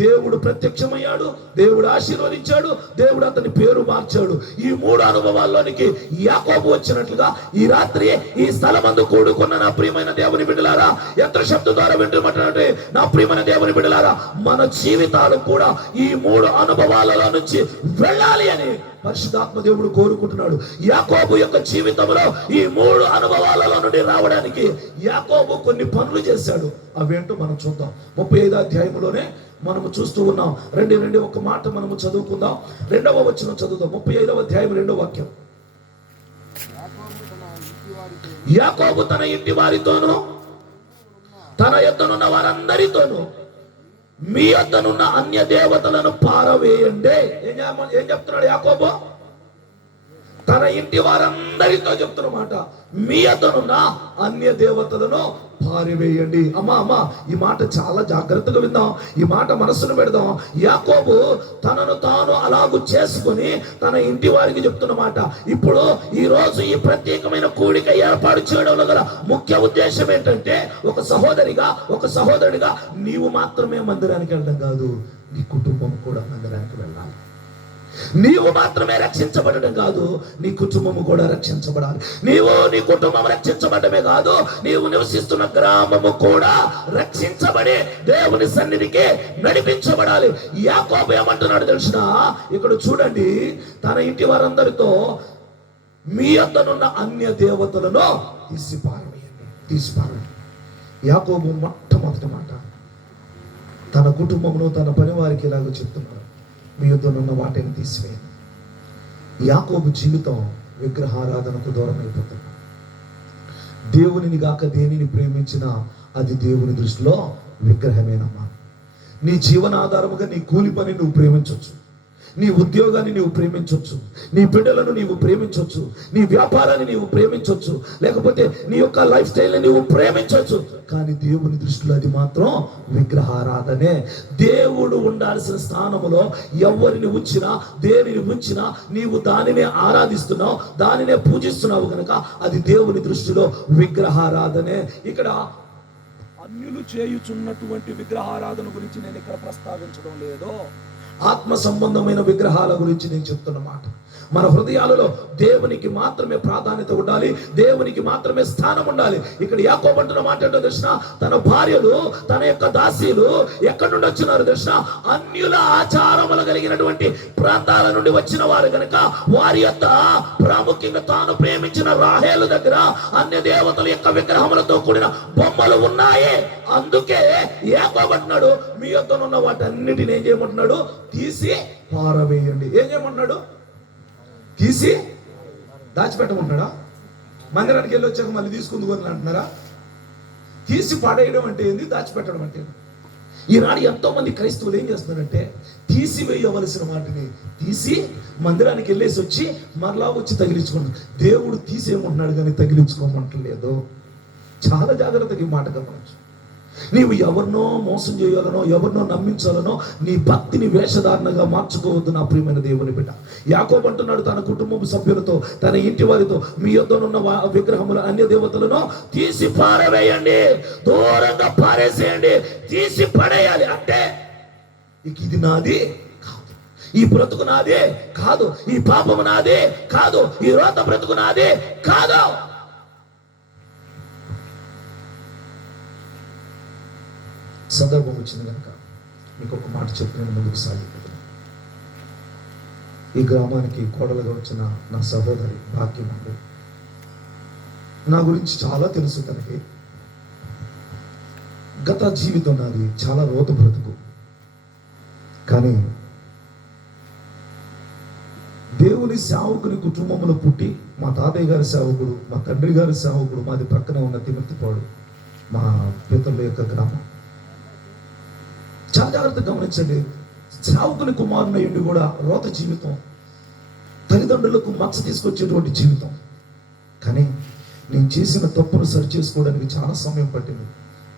దేవుడు ప్రత్యక్షమయ్యాడు, దేవుడు ఆశీర్వదించాడు, దేవుడు అతని పేరు మార్చాడు. ఈ 3 అనుభవాల్లోనికి యాకోబు వచ్చినట్లుగా ఈ రాత్రి ఈ స్థలమందు కూడుకున్న నా ప్రియమైన దేవుని బిడ్డలారా, యంత్ర శబ్దం ద్వారా వింటున్నటువంటి నా ప్రియమైన దేవుని బిడ్డలారా, మన జీవితాలు కూడా ఈ 3 అనుభవాలలో నుంచి వెళ్ళాలి అని పరిశుద్ధాత్మ దేవుడు కోరుకుంటున్నాడు. యాకోబు యొక్క జీవితంలో ఈ 3 అనుభవాలలో నుండి రావడానికి యాకోబు కొన్ని పనులు చేశాడు. అవేంటో మనం చూద్దాం. 35వ అధ్యాయంలోనే మనము చూస్తూ ఉన్నాం. రెండే ఒక మాట మనము చదువుకుందాం. 2వ వచనం చదువుదాం. 35వ అధ్యాయం 2వ వాక్యం. యాకోబు తన ఇంటి వారితోనూ తన యొద్దనున్న వారందరితోనూ మీ యొద్దనున్న అన్య దేవతలను పారవేయండి. ఏం చెప్తున్నాడు యాకోబు? తన ఇంటి వారందరితో చెప్తున్నమాట, మీ యొద్దనున్న అన్య దేవతలను పారివేయండి. అమ్మా ఈ మాట చాలా జాగ్రత్తగా విందాం, ఈ మాట మనస్సును పెడదాం. యాకోబు తనను తాను అలాగూ చేసుకుని తన ఇంటి వారికి చెప్తున్నమాట. ఇప్పుడు ఈ రోజు ఈ ప్రత్యేకమైన కూడిక ఏర్పాటు చేయడంలో గల ముఖ్య ఉద్దేశం ఏంటంటే, ఒక సహోదరిగా, ఒక సహోదరుడిగా నీవు మాత్రమే మందిరానికి వెళ్ళడం కాదు, నీ కుటుంబం కూడా మందిరానికి వెళ్ళాలి. నీవు మాత్రమే రక్షించబడడం కాదు, నీ కుటుంబము కూడా రక్షించబడాలి. నీ కుటుంబం రక్షించబడమే కాదు, నీవు నివసిస్తున్న గ్రామము కూడా రక్షించబడి దేవుని సన్నిధికి నడిపించబడాలి. యాకోబు ఏమంటున్నాడు తెలిసిన? ఇక్కడ చూడండి, తన ఇంటి వారందరితో మీ యొద్దనున్న అన్య దేవతలను తీసిపారేయండి. యాకోబు మొట్టమొదటి మాట తన కుటుంబమును, తన పని వారికి ఇలాగ చెప్తున్నాడు, మీ యొద్దనున్న వాటిని తీసివేయండి. యాకోబు జీవితం విగ్రహారాధనకు దూరం అయిపోతుంది. దేవునిని గాక దేనిని ప్రేమించినా అది దేవుని దృష్టిలో విగ్రహమేనమ్మా. నీ జీవనాధారముగా నీ కూలి పని నువ్వు ప్రేమించవచ్చు, నీ ఉద్యోగాన్ని నీవు ప్రేమించవచ్చు, నీ బిడ్డలను నీవు ప్రేమించవచ్చు, నీ వ్యాపారాన్ని నీవు ప్రేమించవచ్చు, లేకపోతే నీ యొక్క లైఫ్ స్టైల్ని నీవు ప్రేమించవచ్చు. కానీ దేవుని దృష్టిలో అది మాత్రం విగ్రహారాధనే. దేవుడు ఉండాల్సిన స్థానములో ఎవరిని ఉంచినా, దేనిని ఉంచినా నీవు దానినే ఆరాధిస్తున్నావు, దానినే పూజిస్తున్నావు కనుక అది దేవుని దృష్టిలో విగ్రహారాధనే. ఇక్కడ అన్యులు చేయుచున్నటువంటి విగ్రహారాధన గురించి నేను ఇక్కడ ప్రస్తావించడం లేదు. ఆత్మ సంబంధమైన విగ్రహాల గురించి నేను చెప్తున్న మాట. మన హృదయాలలో దేవునికి మాత్రమే ప్రాధాన్యత ఉండాలి, దేవునికి మాత్రమే స్థానం ఉండాలి. ఇక్కడ యాకోబు అంటున్న మాట ఏంటో దర్శన, తన భార్యలు, తన యొక్క దాసీలు ఎక్కడి నుండి వచ్చినారు దర్శన? అన్యుల ఆచారములు కలిగినటువంటి ప్రాంతాల నుండి వచ్చిన వారు కనుక వారి యొక్క ప్రాముఖ్యంగా తాను ప్రేమించిన రాహేలు దగ్గర అన్య దేవతల యొక్క విగ్రహములతో కూడిన బొమ్మలు ఉన్నాయి. అందుకే యాకోబు అంటున్నాడు, మీ యొద్దనున్న వాటన్నిటిని ఏం చేయమంటున్నాడు? తీసి పారవేయండి. ఏం చేయమంటున్నాడు? తీసి దాచిపెట్టమంటున్నాడా? మందిరానికి వెళ్ళి వచ్చాక మళ్ళీ తీసుకుందుకు అంటున్నారా? తీసి పడేయడం అంటే ఏంది? దాచిపెట్టడం అంటే ఏంది? ఈనాడు ఎంతో మంది క్రైస్తవులు ఏం చేస్తున్నారంటే తీసివేయవలసిన వాటిని తీసి మందిరానికి వెళ్ళేసి వచ్చి మరలా వచ్చి తగిలించుకుంటారు. దేవుడు తీసేయమంటున్నాడు కానీ తగిలించుకోమంటలేదు. చాలా జాగ్రత్తగా ఈ మాట గమనించు. నీవు ఎవరినో మోసం చేయాలనో, ఎవరినో నమ్మించాలనో నీ భక్తిని వేషధారణగా మార్చుకోవద్దు నా ప్రియమైన దేవుని బిడ్డ. యాకోబు అంటున్నాడు తన కుటుంబ సభ్యులతో, తన ఇంటి వారితో, మీ యొద్దనున్న విగ్రహముల అన్య దేవతలను తీసి పారవేయండి, దూరంగా పారేసేయండి, తీసి పడేయాలి. అంటే ఇది నాది కాదు, ఈ బ్రతుకు నాదే కాదు, ఈ పాపము నాదే కాదు, ఈ రోత బ్రతుకు నాదే కాదు. సందర్భం వచ్చింది కనుక మీకు ఒక మాట చెప్పి నేను ముందుకు సాగిపోతున్నాను. ఈ గ్రామానికి కోడలుగా వచ్చిన నా సహోదరి భాగ్యం అండి, నా గురించి చాలా తెలుసు. తనకి గత జీవితం నాది చాలా రోత బ్రతుకు. కానీ దేవుని సేవకుని కుటుంబంలో పుట్టి, మా తాతయ్య గారి సేవకుడు, మా తండ్రి గారి సేవకుడు, మాది ప్రక్కనే ఉన్న తిమర్తిపాడు మా పితరుల యొక్క గ్రామం. చాలా జాగ్రత్తగా గమనించండి. సేవకుని కుమారుని అయ్యుండి కూడా రోత జీవితం, తల్లిదండ్రులకు మచ్చ తీసుకొచ్చేటువంటి జీవితం. కానీ నేను చేసిన తప్పును సరి చేసుకోవడానికి చాలా సమయం పట్టింది.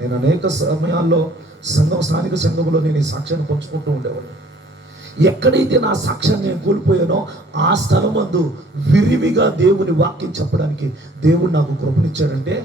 నేను అనేక సమయాల్లో స్థానిక సంఘంలో నేను ఈ సాక్ష్యాన్ని పంచుకుంటూ ఉండేవాడిని. ఎక్కడైతే నా సాక్ష్యాన్ని నేను కోల్పోయానో ఆ స్థలమందు విరివిగా దేవుని వాక్యం చెప్పడానికి దేవుడు నాకు కృపనిచ్చాడంటే,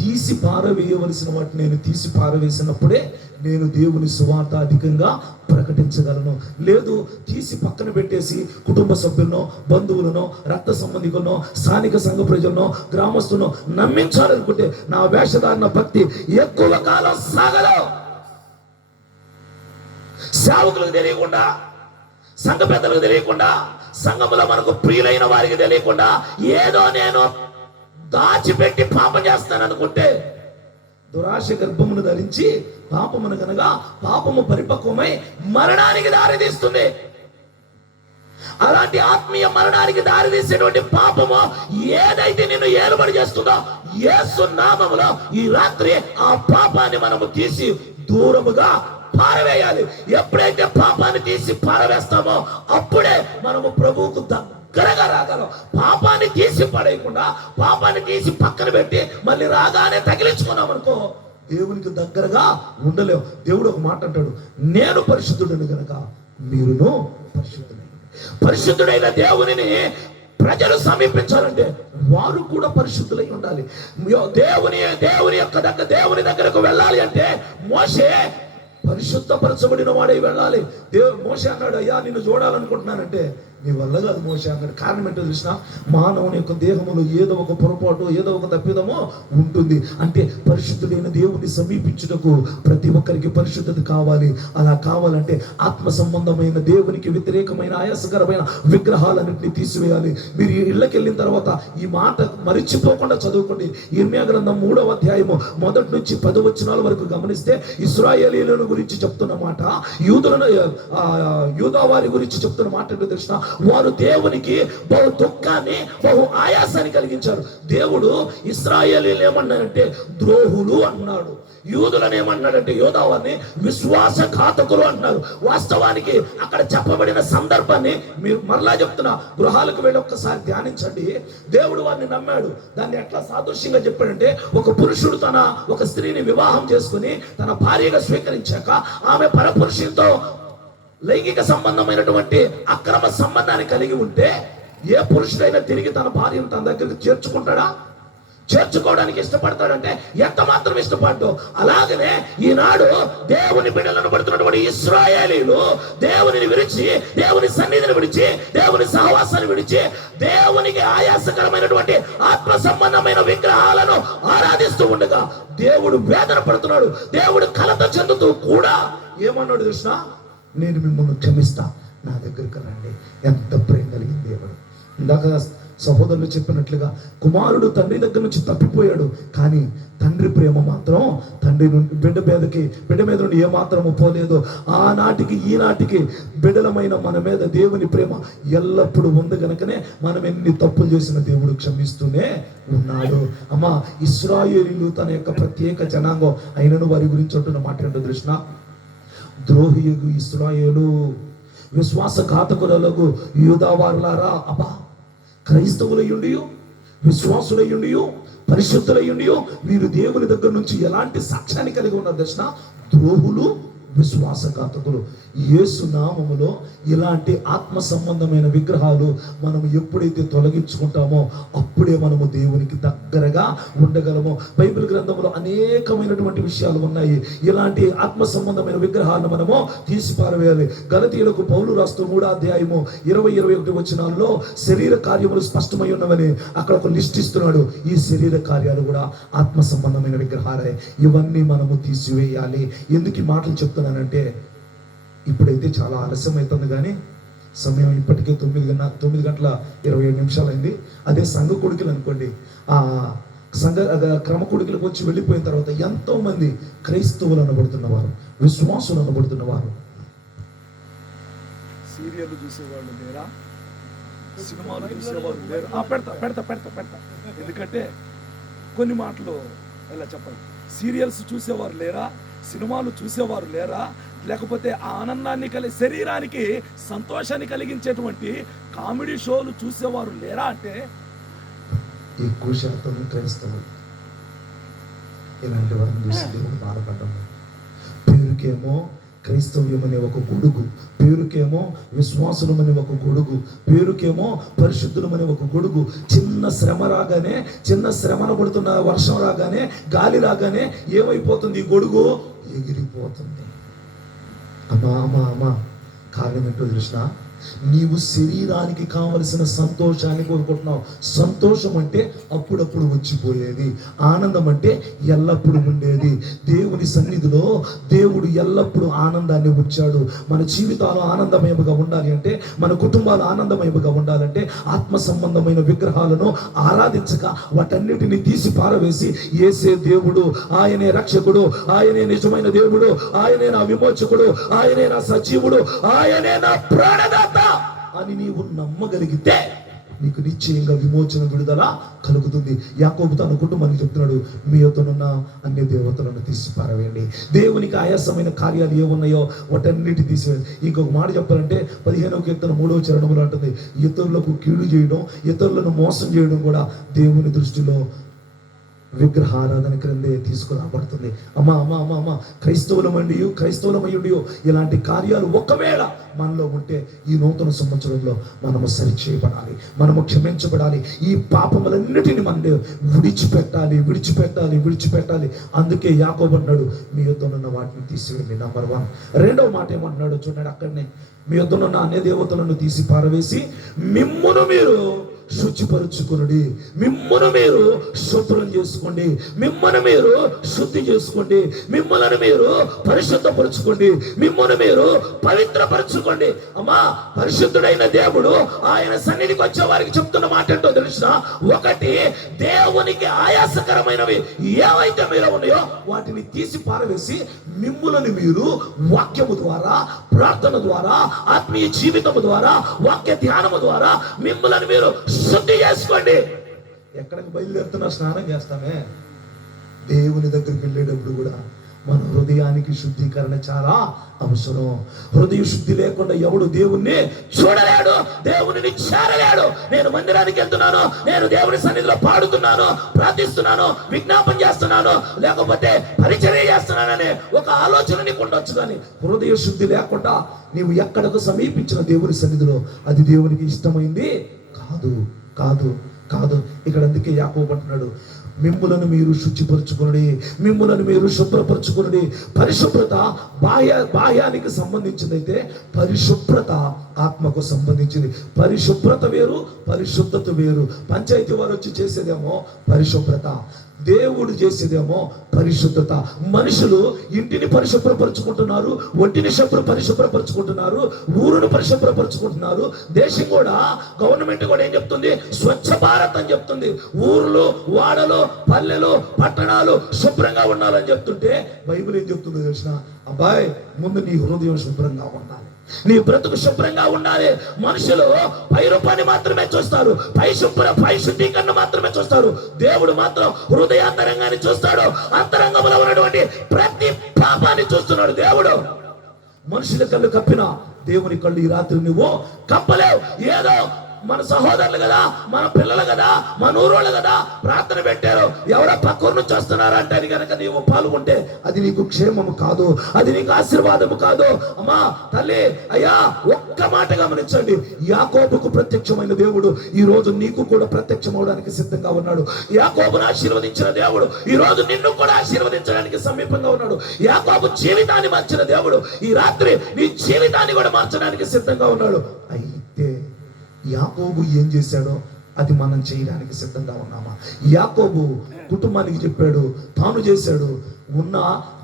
తీసి పారవేయవలసిన వాటిని నేను తీసి పారవేసినప్పుడే నేను దేవుని సువార్త అధికంగా ప్రకటించగలను. లేదు తీసి పక్కన పెట్టేసి కుటుంబ సభ్యులను, బంధువులను, రక్త సంబంధికులను, స్థానిక సంఘ ప్రజలను, గ్రామస్తులను నమ్మించాలనుకుంటే నా వేషధారణ భక్తి ఎక్కువ కాలం సాగదు. సేవకులకు తెలియకుండా, సంఘ పెద్దలకు తెలియకుండా, సంఘములో మనకు ప్రియులైన వారికి తెలియకుండా ఏదో నేను దాచిపెట్టి పాపం చేస్తాననుకుంటే దురాశ గర్భమును ధరించి పాపమును కనుక పాపము పరిపక్వమై మరణానికి దారితీస్తుంది. అలాంటి ఆత్మీయ మరణానికి దారితీసేటువంటి పాపము ఏదైతే నిన్ను ఏలుబడి చేస్తుందో యేసు నామములో ఈ రాత్రి ఆ పాపాన్ని మనము తీసి దూరముగా పారవేయాలి. ఎప్పుడైతే పాపాన్ని తీసి పారవేస్తామో అప్పుడే మనము ప్రభువుకు దగ్గరగా రాగలం. పాపాన్ని తీసి పడేయకుండా, పాపాన్ని తీసి పక్కన పెట్టి మళ్ళీ రాగానే తగిలించుకున్నాం అనుకో దేవునికి దగ్గరగా ఉండలేవు. దేవుడు ఒక మాట అంటాడు, నేను పరిశుద్ధుడను గనక మీరును పరిశుద్ధులైన. పరిశుద్ధుడైన దేవునిని ప్రజలు సమీపించాలంటే వారు కూడా పరిశుద్ధులై ఉండాలి. దేవుని దగ్గరకు వెళ్ళాలి అంటే మోషే పరిశుద్ధపరచబడిన వాడై వెళ్ళాలి. మోషే అన్నాడు, అయ్యా నిన్ను చూడాలనుకుంటున్నానంటే నీ వల్ల కాదు మోషే అన్నాడు. కారణం ఏంటో తెలిసిన, మానవుని యొక్క దేహములో ఏదో ఒక పొరపాటు, ఏదో ఒక తప్పిదమో ఉంటుంది. అంటే పరిశుద్ధుడైన దేవుని సమీపించుటకు ప్రతి ఒక్కరికి పరిశుద్ధత కావాలి. అలా కావాలంటే ఆత్మ సంబంధమైన దేవునికి వ్యతిరేకమైన ఆయాసకరమైన విగ్రహాలన్నింటినీ తీసివేయాలి. మీరు ఇళ్ళకి వెళ్ళిన తర్వాత ఈ మాట మరిచిపోకుండా చదువుకోండి. ఇర్మియా గ్రంథం 3వ అధ్యాయము 1 నుంచి 10 వచనాల వరకు గమనిస్తే ఇశ్రాయేలీయుల గురించి చెప్తున్న మాట, యూదా వారి గురించి చెప్తున్న మాట ఏంటో తెలిసిన, వారు దేవునికి బహు దుఃఖాన్ని బహు ఆయాసాన్ని కలిగించారు. దేవుడు ఇశ్రాయేలీయులు ఏమన్నాడంటే ద్రోహులు అన్నాడు, యూదులను ఏమన్నాడంటే యోధావాన్ని విశ్వాసఘాతకులు అంటున్నారు. వాస్తవానికి అక్కడ చెప్పబడిన సందర్భాన్ని మీరు మరలా చెప్తున్నా, గృహాలకు వెళ్ళి ఒక్కసారి ధ్యానించండి. దేవుడు వారిని నమ్మాడు. దాన్ని ఎట్లా సాదృశ్యంగా చెప్పాడంటే, ఒక పురుషుడు ఒక స్త్రీని వివాహం చేసుకుని తన భార్యగా స్వీకరించాక ఆమె పరపురుషునితో లైంగిక సంబంధమైనటువంటి అక్రమ సంబంధాన్ని కలిగి ఉంటే ఏ పురుషుడైనా తిరిగి తన భార్యను తన దగ్గరికి చేర్చుకుంటాడా? చేర్చుకోవడానికి ఇష్టపడతాడంటే ఎంత మాత్రం ఇష్టపడ్డు. అలాగనే ఈనాడు దేవుని బిడ్డలను పడుతున్నటువంటి ఇశ్రాయేలీయులు దేవునిని విడిచి, దేవుని సన్నిధిని విడిచి, దేవుని సహవాసాన్ని విడిచి, దేవునికి ఆయాసకరమైనటువంటి ఆత్మ సంబంధమైన విగ్రహాలను ఆరాధిస్తూ ఉండగా దేవుడు వేదన పడుతున్నాడు. దేవుడు కలత చెందుతూ కూడా ఏమన్నాడు కృష్ణ, నేను మిమ్మల్ని క్షమిస్తా, నా దగ్గరికి రండి. ఎంత ప్రేమ కలిగింది దేవుడు. ఇందాక సహోదరులు చెప్పినట్లుగా కుమారుడు తండ్రి దగ్గర నుంచి తప్పిపోయాడు, కానీ తండ్రి ప్రేమ మాత్రం తండ్రి నుండి బిడ్డ మీద నుండి ఏమాత్రము పోలేదు. ఆనాటికి ఈనాటికి బిడ్డలమైన మన మీద దేవుని ప్రేమ ఎల్లప్పుడూ ఉంది కనుకనే మనం ఎన్ని తప్పులు చేసిన దేవుడు క్షమిస్తూనే ఉన్నాడు. అమ్మా, ఇశ్రాయేలీయులు తన యొక్క ప్రత్యేక జనాంగం అయినను వారి గురించి అంటున్న మాట ఏంటో కృష్ణ, ద్రోహియగు ఇశ్రాయేలు, విశ్వాసఘాతకులకు యూదావారులారా, అబ్బా క్రైస్తవులయ్యుండి, విశ్వాసులయ్యుండి, పరిశుద్ధులయ్యుండి వీరు దేవుని దగ్గర నుంచి ఎలాంటి సాక్ష్యాన్ని కలిగి ఉన్నారు దర్శన? ద్రోహులు, విశ్వాసఘాతకులు. యేసు నామములో ఇలాంటి ఆత్మ సంబంధమైన విగ్రహాలు మనం ఎప్పుడైతే తొలగించుకుంటామో అప్పుడే మనము దేవునికి దగ్గరగా ఉండగలము. బైబిల్ గ్రంథంలో అనేకమైనటువంటి విషయాలు ఉన్నాయి. ఇలాంటి ఆత్మ సంబంధమైన విగ్రహాలను మనము తీసి పారవేయాలి. గలతీయులకు పౌలు రాస్తూ 3వ అధ్యాయము 20-21 వచనాల్లో శరీర కార్యములు స్పష్టమై ఉన్నవని అక్కడ ఒక లిస్ట్ ఇస్తున్నాడు. ఈ శరీర కార్యాలు కూడా ఆత్మ సంబంధమైన విగ్రహాలే. ఇవన్నీ మనము తీసివేయాలి. ఎందుకు ఈ మాటలు చెప్తున్నానంటే, ఇప్పుడైతే చాలా ఆలస్యం అవుతుంది, కానీ సమయం ఇప్పటికే 9:27 అయింది. అదే సంఘ కొడుకులు అనుకోండి, ఆ సంఘ క్రమ కొడుకులకు వచ్చి వెళ్ళిపోయిన తర్వాత ఎంతో మంది క్రైస్తవులు అనబడుతున్నవారు, విశ్వాసులు అనబడుతున్నవారు. సీరియల్ చూసేవాళ్ళు లేరా? సినిమాలు చూసేవాళ్ళు లేరా? పెడతా. ఎందుకంటే కొన్ని మాటలు ఎలా చెప్పాలి, సీరియల్స్ చూసేవారు లేరా? సినిమాలు చూసేవారు లేరా? లేకపోతే ఆనందాన్ని శరీరానికి సంతోషాన్ని కలిగించేటువంటి కామెడీ షోలు చూసేవారు లేరా? అంటే ఎక్కువ శాతం క్రైస్తవులు ఇలాంటి వారిని చూసి దేవుడు బాధపడ్డం. పేరుకేమో క్రైస్తవ్యం అనే ఒక గొడుగు, పేరుకేమో విశ్వాసులం అనే ఒక గొడుగు, పేరుకేమో పరిశుద్ధులం అనే ఒక గొడుగు. చిన్న శ్రమ రాగానే, చిన్న శ్రమను పడుతున్న వర్షం రాగానే, గాలి రాగానే ఏమైపోతుంది? ఈ గొడుగు ఎగిరిపోతుంది. అమ్మా కారణం ఏంటో తెలుసా? నీవు శరీరానికి కావలసిన సంతోషాన్ని కోరుకుంటున్నావు. సంతోషం అంటే అప్పుడప్పుడు వచ్చిపోయేది, ఆనందం అంటే ఎల్లప్పుడూ ఉండేది. దేవుని సన్నిధిలో దేవుడు ఎల్లప్పుడూ ఆనందాన్ని ఉంచాడు. మన జీవితాలు ఆనందమయముగా ఉండాలి అంటే, మన కుటుంబాలు ఆనందమయముగా ఉండాలంటే ఆత్మ సంబంధమైన విగ్రహాలను ఆరాధించక వాటన్నిటిని తీసి పారవేసి, యేసే దేవుడు, ఆయనే రక్షకుడు, ఆయనే నిజమైన దేవుడు, ఆయనే నా విమోచకుడు, ఆయనే నా సజీవుడు, ఆయనే నా ప్రాణదాత అని నీవు నమ్మగలిగితే నీకు నిశ్చయంగా విమోచన, విడుదల కలుగుతుంది. యాకోబు తన కుటుంబానికి చెప్తున్నాడు, మీ యొద్దనున్న అన్ని దేవతలను తీసి పారవేయండి. దేవునికి ఆయాసమైన కార్యాలు ఏమున్నాయో వాటన్నిటి తీసివేయండి. ఇంకొక మాట చెప్పాలంటే 15వ కీర్తన 3వ చరణంలో అంటుంది, ఇతరులకు కీడు చేయడం, ఇతరులను మోసం చేయడం కూడా దేవుని దృష్టిలో విగ్రహారాధన క్రిందే తీసుకురాబడుతుంది. అమ్మా క్రైస్తవులమయ్యుండి ఇలాంటి కార్యాలు ఒకవేళ మనలో ఉంటే ఈ నూతన సంవత్సరంలో మనము సరిచేయబడాలి, మనము క్షమించబడాలి. ఈ పాపములన్నిటిని మనం విడిచిపెట్టాలి. అందుకే యాకోబు అన్నాడు, మీ యొద్దనున్న వాటిని తీసివేయండి. నంబర్ 1. రెండవ మాట ఏమంటున్నాడు చూడండి, అక్కడనే మీ యొద్దనున్న అన్య దేవతలను తీసి పారవేసి మిమ్మును మీరు శుచిపరుచుకునుడి, మిమ్మును మీరు శుభ్రం చేసుకోండి, మిమ్మల్ని మీరు శుద్ధి చేసుకోండి, మిమ్మల్ని మీరు పరిశుద్ధపరచుకోండి, మిమ్మల్ని మీరు పవిత్రపరచుకోండి. అమ్మా, పరిశుద్ధుడైన దేవుడు ఆయన సన్నిధికి వచ్చే వారికి చెప్తున్న మాట ఏంటో తెలుసా? 1, దేవునికి ఆయాసకరమైనవి ఏవైతే మీలో ఉన్నాయో వాటిని తీసి పారవేసి మిమ్ములను మీరు వాక్యము ద్వారా, ప్రార్థన ద్వారా, ఆత్మీయ జీవితము ద్వారా, వాక్య ధ్యానము ద్వారా మిమ్ములను మీరు శుద్ధి చేసుకోండి. ఎక్కడికి బయలుదేరుతున్నా స్నానం చేస్తామే, దేవుని దగ్గరికి వెళ్ళేటప్పుడు కూడా మన హృదయానికి శుద్ధీకరణ చాలా అవసరం. హృదయ శుద్ధి లేకుండా ఎవడు దేవుణ్ణి చూడలేడు, దేవుని చేరలేడు. నేను మందిరానికి వెళ్తున్నాను, నేను దేవుని సన్నిధిలో పాడుతున్నాను, ప్రార్థిస్తున్నాను, విజ్ఞాపన చేస్తున్నాను, లేకపోతే పరిచర్య చేస్తున్నాననే ఒక ఆలోచన నీకు ఉండొచ్చు. కానీ హృదయ శుద్ధి లేకుండా నీవు ఎక్కడకు సమీపించిన దేవుని సన్నిధిలో అది దేవునికి ఇష్టమైంది కాదు కాదు కాదు. ఇక్కడ అందుకే యాకోబు అంటున్నాడు, మిమ్ములను మీరు శుచిపరచుకుని, మిమ్ములను మీరు శుభ్రపరచుకుని. పరిశుభ్రత బాహ్యానికి సంబంధించిందైతే పరిశుభ్రత ఆత్మకు సంబంధించింది. పరిశుభ్రత వేరు, పరిశుద్ధత వేరు. పంచాయతీ వారు వచ్చి చేసేదేమో పరిశుభ్రత, దేవుడు చేసేదేమో పరిశుద్ధత. మనుషులు ఇంటిని పరిశుభ్రపరచుకుంటున్నారు, ఒంటిని పరిశుభ్రపరచుకుంటున్నారు, ఊరును పరిశుభ్రపరచుకుంటున్నారు. దేశం కూడా, గవర్నమెంట్ కూడా ఏం చెప్తుంది? స్వచ్ఛ భారత్ అని చెప్తుంది. ఊర్లు, వాడలు, పల్లెలు, పట్టణాలు శుభ్రంగా ఉండాలని చెప్తుంటే బైబిల్ ఏం చెప్తుందో తెలిసిన? అబ్బాయి, ముందు నీ హృదయం శుభ్రంగా ఉండాలి, నీ బ్రతుకు శుభ్రంగా ఉండాలి. మనుషులు పై రూపాన్ని మాత్రమే చూస్తారు, పై శుద్ధీకరణ మాత్రమే చూస్తారు. దేవుడు మాత్రం హృదయాంతరంగాన్ని చూస్తాడు. అంతరంగంలో ఉన్నటువంటి ప్రతి పాపాన్ని చూస్తున్నాడు దేవుడు. మనుషుల కళ్ళు కప్పిన దేవుని కళ్ళు ఈ రాత్రి నువ్వు కప్పలేవు. ఏదో మన సహోదరులు కదా, మన పిల్లలు కదా, మన ఊరోళ్ళు కదా ప్రార్థన పెట్టారు, ఎవరో పక్కూరు నుంచి వస్తున్నారు అంటే కనుక నీవు పాల్గొంటే అది నీకు క్షేమము కాదు, అది నీకు ఆశీర్వాదము కాదు. అమ్మా, తల్లి, అయ్యా, ఒక్క మాట గమనించండి. యాకోబుకు ప్రత్యక్షమైన దేవుడు ఈ రోజు నీకు కూడా ప్రత్యక్షం అవడానికి సిద్ధంగా ఉన్నాడు. యాకోబును ఆశీర్వదించిన దేవుడు ఈ రోజు నిన్ను కూడా ఆశీర్వదించడానికి సమీపంగా ఉన్నాడు. యాకోబు జీవితాన్ని మార్చిన దేవుడు ఈ రాత్రి నీ జీవితాన్ని కూడా మార్చడానికి సిద్ధంగా ఉన్నాడు. అయితే యాకోబు ఏం చేశాడో అది మనం చేయడానికి సిద్ధంగా ఉన్నామా? యాకోబు కుటుంబానికి చెప్పాడు, తాను చేశాడు. ఉన్న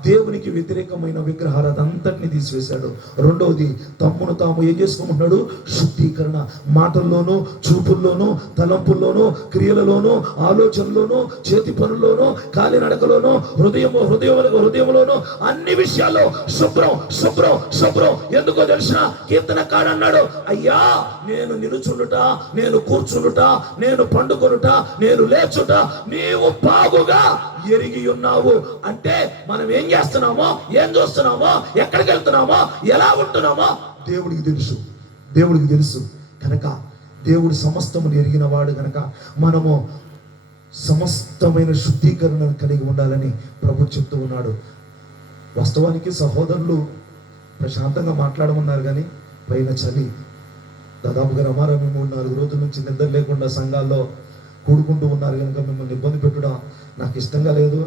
దేవునికి వ్యతిరేకమైన విగ్రహాలంతటిని తీసివేశాడు. రెండవది, తమ్మును తాము ఏం చేసుకోమంటున్నాడు? శుద్ధీకరణ. మాటల్లోనూ, చూపుల్లోనూ, తలంపుల్లోనూ, క్రియలలోనూ, ఆలోచనలోనూ, చేతి పనుల్లోనూ, కాలినడకలోనూ, హృదయంలోనూ అన్ని విషయాల్లో శుభ్రం శుభ్రం శుభ్రం. ఎందుకో తెలిసిన? కీర్తనకాడు అన్నాడు, అయ్యా, నేను నిలుచుండుట, నేను కూర్చుండుట, నేను పండుకొనుట, నేను లేచుట నీవు బాగుగా ఎరిగి ఉన్నావు. అంటే మనం ఏం చేస్తున్నామో, ఏం చూస్తున్నామో, ఎక్కడికి వెళ్తున్నామో, ఎలా ఉంటున్నామో దేవుడికి తెలుసు. దేవుడికి తెలుసు కనుక దేవుడు సమస్తమును ఎరిగిన వాడు కనుక మనము సమస్తమైన శుద్ధీకరణను కలిగి ఉండాలని ప్రభు చెప్తూ ఉన్నాడు. వాస్తవానికి సహోదరులు ప్రశాంతంగా మాట్లాడమన్నారు, కానీ పైన చలి దాదాపుగా రమారమి 3-4 రోజుల నుంచి నిద్ర లేకుండా సంఘాల్లో కూడుకుంటూ ఉన్నారు కనుక మిమ్మల్ని ఇబ్బంది పెట్టడం నాకు ఇష్టంగా లేదు.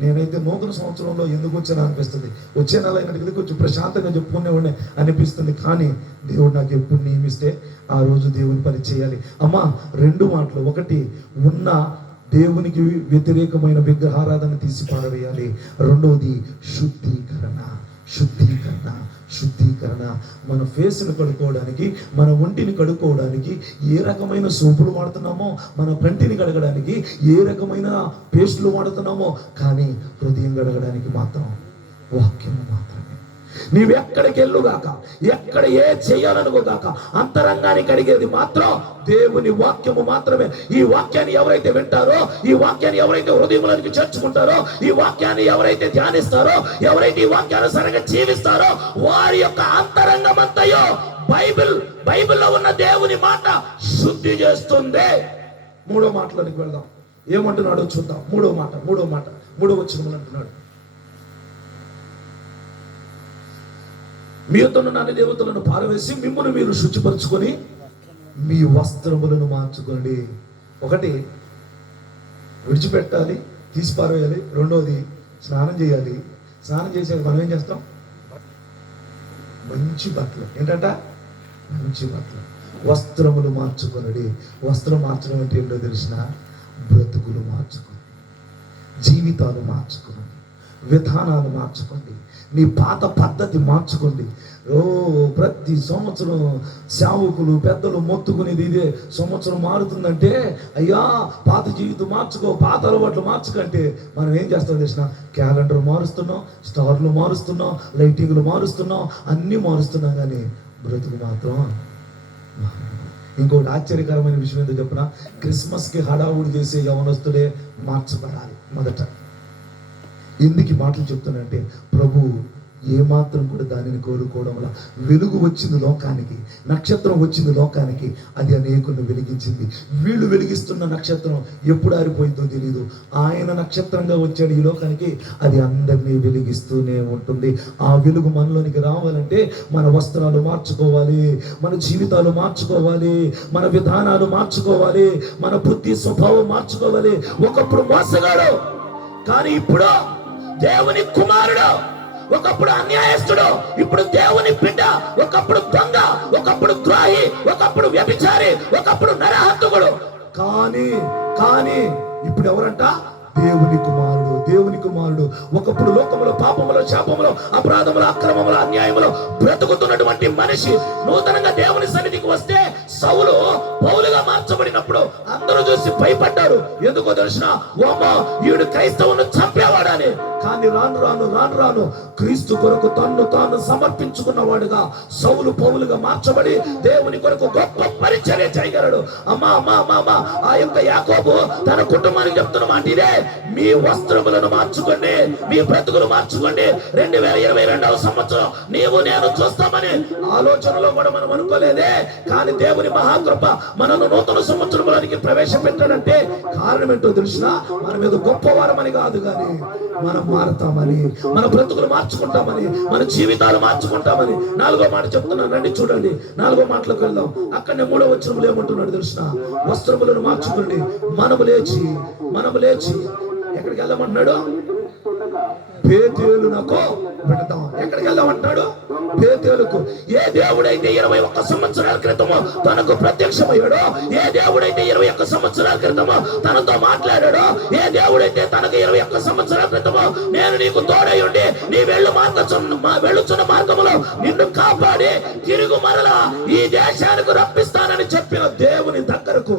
నేనైతే నూతన సంవత్సరంలో ఎందుకు వచ్చానా అనిపిస్తుంది. వచ్చే నెల అయినట్టుగా కొంచెం ప్రశాంతంగా చెప్పుకునేవాడిని అనిపిస్తుంది. కానీ దేవుడు నాకు ఎప్పుడు నియమిస్తే ఆ రోజు దేవుని పని చేయాలి. అమ్మా, 2 మాటలు. ఒకటి, ఉన్న దేవునికి వ్యతిరేకమైన విగ్రహారాధన తీసి పారవేయాలి. రెండవది శుద్ధీకరణ. శుద్ధీకరణ శుద్ధీకరణ. మన ఫేస్ను కడుక్కోవడానికి, మన ఒంటిని కడుక్కోవడానికి ఏ రకమైన సోపులు వాడుతున్నామో, మన పంటిని కడగడానికి ఏ రకమైన పేస్టులు వాడుతున్నామో, కానీ హృదయం కడగడానికి మాత్రం వాక్యం మాత్రమే. నీవెక్కడికి వెళ్ళుగాక, ఎక్కడ ఏ చేయాలనుకోగాక, అంతరంగానికి అడిగేది మాత్రం దేవుని వాక్యము మాత్రమే. ఈ వాక్యాన్ని ఎవరైతే వింటారో, ఈ వాక్యాన్ని ఎవరైతే హృదయంలోనికి చేర్చుకుంటారో, ఈ వాక్యాన్ని ఎవరైతే ధ్యానిస్తారో, ఎవరైతే ఈ వాక్యానుసారంగా జీవిస్తారో, వారి యొక్క అంతరంగం అంతయో బైబిల్లో ఉన్న దేవుని మాట శుద్ధి చేస్తుంది. 3వ మాటలోనికి వెళ్దాం. ఏమంటున్నాడో చూద్దాం. 3వ మాట 3వ వచనం అంటున్నాడు, మీ యొద్దనున్న అన్ని దేవతలను పారవేసి మిమ్మును మీరు శుచిపరచుకొని మీ వస్త్రములను మార్చుకోండి. ఒకటి, విడిచిపెట్టాలి, తీసి పారవేయాలి. రెండవది, స్నానం చేయాలి. స్నానం చేసాక మనం ఏం చేస్తాం? మంచి బట్టలు. ఏంటంట? మంచి బట్టలు. వస్త్రములు మార్చుకొనడి. వస్త్రం మార్చడం అంటే ఏంటో తెలిసిన? బ్రతుకులు మార్చుకోండి, జీవితాలు మార్చుకోండి. విధానాలు మార్చుకోండి, నీ పాత పద్ధతి మార్చుకోండి. ప్రతి సంవత్సరం సేవకులు పెద్దలు మొత్తుకునేది ఇదే, సంవత్సరం మారుతుందంటే అయ్యా పాత జీవితం మార్చుకో, పాత అలవాట్లు మార్చుకంటే మనం ఏం చేస్తాం తెలిసిన, క్యాలెండర్ మారుస్తున్నాం, స్టార్లు మారుస్తున్నాం, లైటింగ్లు మారుస్తున్నాం, అన్నీ మారుస్తున్నాం, కానీ బ్రతుకు మాత్రం. ఇంకోటి ఆశ్చర్యకరమైన విషయం ఏంటో చెప్పిన, క్రిస్మస్కి హడావుడి చేసే యవనస్తులే మార్చబడాలి మొదట. ఎందుకు ఈ మాటలు చెప్తున్నానంటే, ప్రభు ఏమాత్రం కూడా దానిని కోరుకోవడం వల్ల వెలుగు వచ్చింది లోకానికి, నక్షత్రం వచ్చింది లోకానికి, అది అనేకులను వెలిగించింది. వీళ్ళు వెలిగిస్తున్న నక్షత్రం ఎప్పుడు ఆరిపోయిందో తెలియదు, ఆయన నక్షత్రంగా వచ్చాడు ఈ లోకానికి, అది అందరినీ వెలిగిస్తూనే ఉంటుంది. ఆ వెలుగు మనలోనికి రావాలంటే మన వస్త్రాలు మార్చుకోవాలి, మన జీవితాలు మార్చుకోవాలి, మన విధానాలు మార్చుకోవాలి, మన బుద్ధి స్వభావం మార్చుకోవాలి. ఒకప్పుడు మోసగాడు, కానీ ఇప్పుడు దేవుని కుమారుడు. ఒకప్పుడు అన్యాయస్తుడు, ఇప్పుడు దేవుని బిడ్డ. ఒకప్పుడు దొంగ, ఒకప్పుడు ద్రోహి, ఒకప్పుడు వ్యభిచారి, ఒకప్పుడు నరహంతకుడు. కానీ ఇప్పుడు ఎవరంట? దేవుని కుమారుడు, దేవుని కుమారుడు. ఒకప్పుడు లోకములో పాపములో, శాపములో, అపరాధములో, అక్రమములో, అన్యాయములో బ్రతుకుతున్నటువంటి మనిషి నూతనంగా దేవుని సన్నిధికి వస్తే సౌలు పౌలుగా మార్చబడినప్పుడు అందరూ చూసి భయపడ్డారు. ఎందుకో తెలిసిన, ఓమో ఈడు క్రైస్తవును చంపేవాడని. కానీ రాను రాను క్రీస్తు కొరకు తన్ను తాను సమర్పించుకున్నవాడుగా సౌలు పౌలుగా మార్చబడి దేవుని కొరకు గొప్ప పరిచర్య చేయగలడు. అమ్మా ఆ యొక్క యాకోబు తన కుటుంబానికి చెప్తున్న మాట ఇదే, మీ వస్త్రములను మార్చుకోండి, మీ బ్రతుకులు మార్చుకోండి. 2022వ సంవత్సరం నీవు నేను చూస్తామని ఆలోచనలో కూడా మనం అనుకోలేదే, కానీ దేవుని మహాకృప మనను నూతన సంవత్సరంలోనికి ప్రవేశపెట్టాడంటే కారణం ఏంటో తెలిసినా, మన మీద గొప్పవారమని కాదు, కానీ మనం మారుతామని, మన బ్రతుకులు మార్చుకుంటామని, మన జీవితాలు మార్చుకుంటామని. 4వ మాట చెప్తున్నాను, రండి చూడండి. 4వ మాటలోకి వెళ్దాం. అక్కడనే 3వ వచనంలో ఏమంటున్నాడు తెలిసిన, వస్త్రములను మార్చుకోండి, మనము లేచి ఎక్కడికి వెళ్ళమంటున్నాడు? బేతేలునకు వెళదాం. ఎక్కడికి వెళ్దామంటాడు? బేతేలుకు. ఏ దేవుడైతే 21 సంవత్సరాల క్రితమో తనకు ప్రత్యక్షమయ్యాడో, ఏ దేవుడైతే 21 సంవత్సరాల క్రితమో తనతో మాట్లాడాడో, ఏ దేవుడైతే తనకు 21 సంవత్సరాల క్రితమో నేను నీకు తోడయుండి నీ వెళ్ళుచున్న మార్గములో నిన్ను కాపాడి తిరుగు మరలా ఈ దేశానికి రప్పిస్తానని చెప్పిన దేవుని దగ్గరకు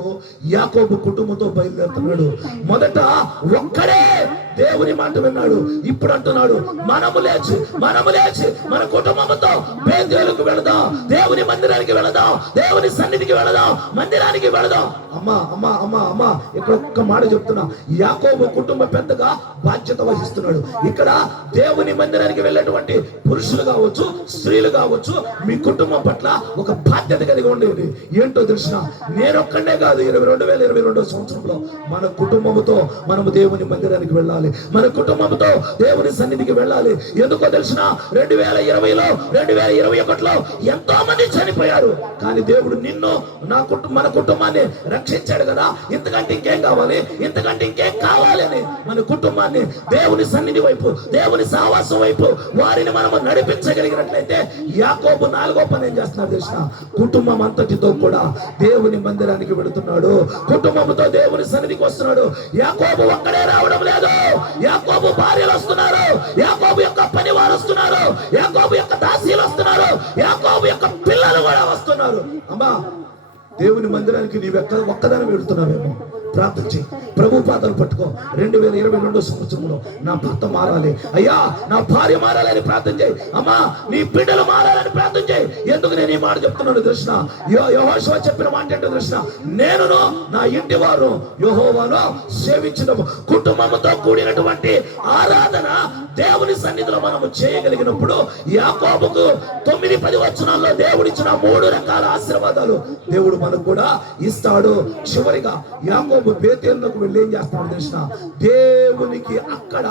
యాకోబు కుటుంబంతో బయలుదేరుతున్నాడు. మొదట ఒక్కడే దేవుని మాట విన్నాడు. ఇప్పుడు అంటున్నాడు, మనము లేచి మన కుటుంబంతో బేతేలుకు వెళదాం, దేవుని మందిరానికి వెళదాం, దేవుని సన్నిధికి వెళదాం, మందిరానికి వెళదాం. అమ్మా ఇక్కడ ఒక్క మాట చెప్తున్నా, యాకోబు కుటుంబ పెద్దగా బాధ్యత వహిస్తున్నాడు. ఇక్కడ దేవుని మందిరానికి వెళ్ళేటువంటి పురుషులు కావచ్చు, స్త్రీలు కావచ్చు, మీ కుటుంబం పట్ల ఒక బాధ్యత కలిగి ఉండేది. ఏంటో తెలిసిన, నేనొక్కడే కాదు, 2022వ సంవత్సరంలో మన కుటుంబంతో మనము దేవుని మందిరానికి వెళ్ళాలి, మన కుటుంబంతో దేవుని సన్నిధికి వెళ్ళాలి. ఎందుకో తెలిసిన, 2020లో 2021లో ఎంతో మంది చనిపోయారు, కానీ దేవుడు నిన్ను మన కుటుంబాన్ని రక్షించాడు కదా. ఇంతకంటే ఇంకేం కావాలి, ఇంతకంటే ఇంకేం కావాలి అని మన కుటుంబాన్ని దేవుని సన్నిధి వైపు, దేవుని సహవాసం వైపు వారిని మనము నడిపించగలిగినట్లయితే యాకోబు 4వ పని ఏం చేస్తున్నాడు తెలిసిన, కుటుంబం అంతటితో కూడా దేవుని మందిరానికి వెళుతున్నాడు, కుటుంబంతో దేవుని సన్నిధికి వస్తున్నాడు. యాకోబు ఒక్కడే రావడం లేదు, యాకోబు భార్యలు వస్తున్నారు, యాకోబు యొక్క పనివారు వస్తున్నారు, యాకోబు యొక్క దాసీలు వస్తున్నారు, యాకోబు యొక్క పిల్లలు కూడా వస్తున్నారు. అమ్మా, దేవుని మందిరానికి నీవు ఒక్కదాని వెళుతున్నావేమో, ప్రార్థన చేయి, ప్రభు పాదాలు పట్టుకో. 2022వ సంవత్సరంలో నా భర్త మారాలి అయ్యా, నా భార్య మారాలని ప్రార్థన చేయి. అమ్మా, నీ బిడ్డలు మారాలని ప్రార్థన చేయి. ఎందుకు నేను ఈ మాట చెప్తున్నాను తెలిసిన, యెహోషువ చెప్పిన మాట ఏంటో తెలిసిన, నేనును నా ఇంటి వారు యెహోవాను సేవించిన కుటుంబంతో కూడినటువంటి ఆరాధన దేవుని సన్నిధిలో మనము చేయగలిగినప్పుడు యాకోబుకు 9-10 వచనాల్లో దేవుడిచ్చిన 3 రకాల ఆశీర్వాదాలు దేవుడు మనకు కూడా ఇస్తాడు. చివరిగా యాకోబు బేతేలుకు వెళ్ళి ఏం చేస్తాడు తెలిసిన, దేవునికి అక్కడ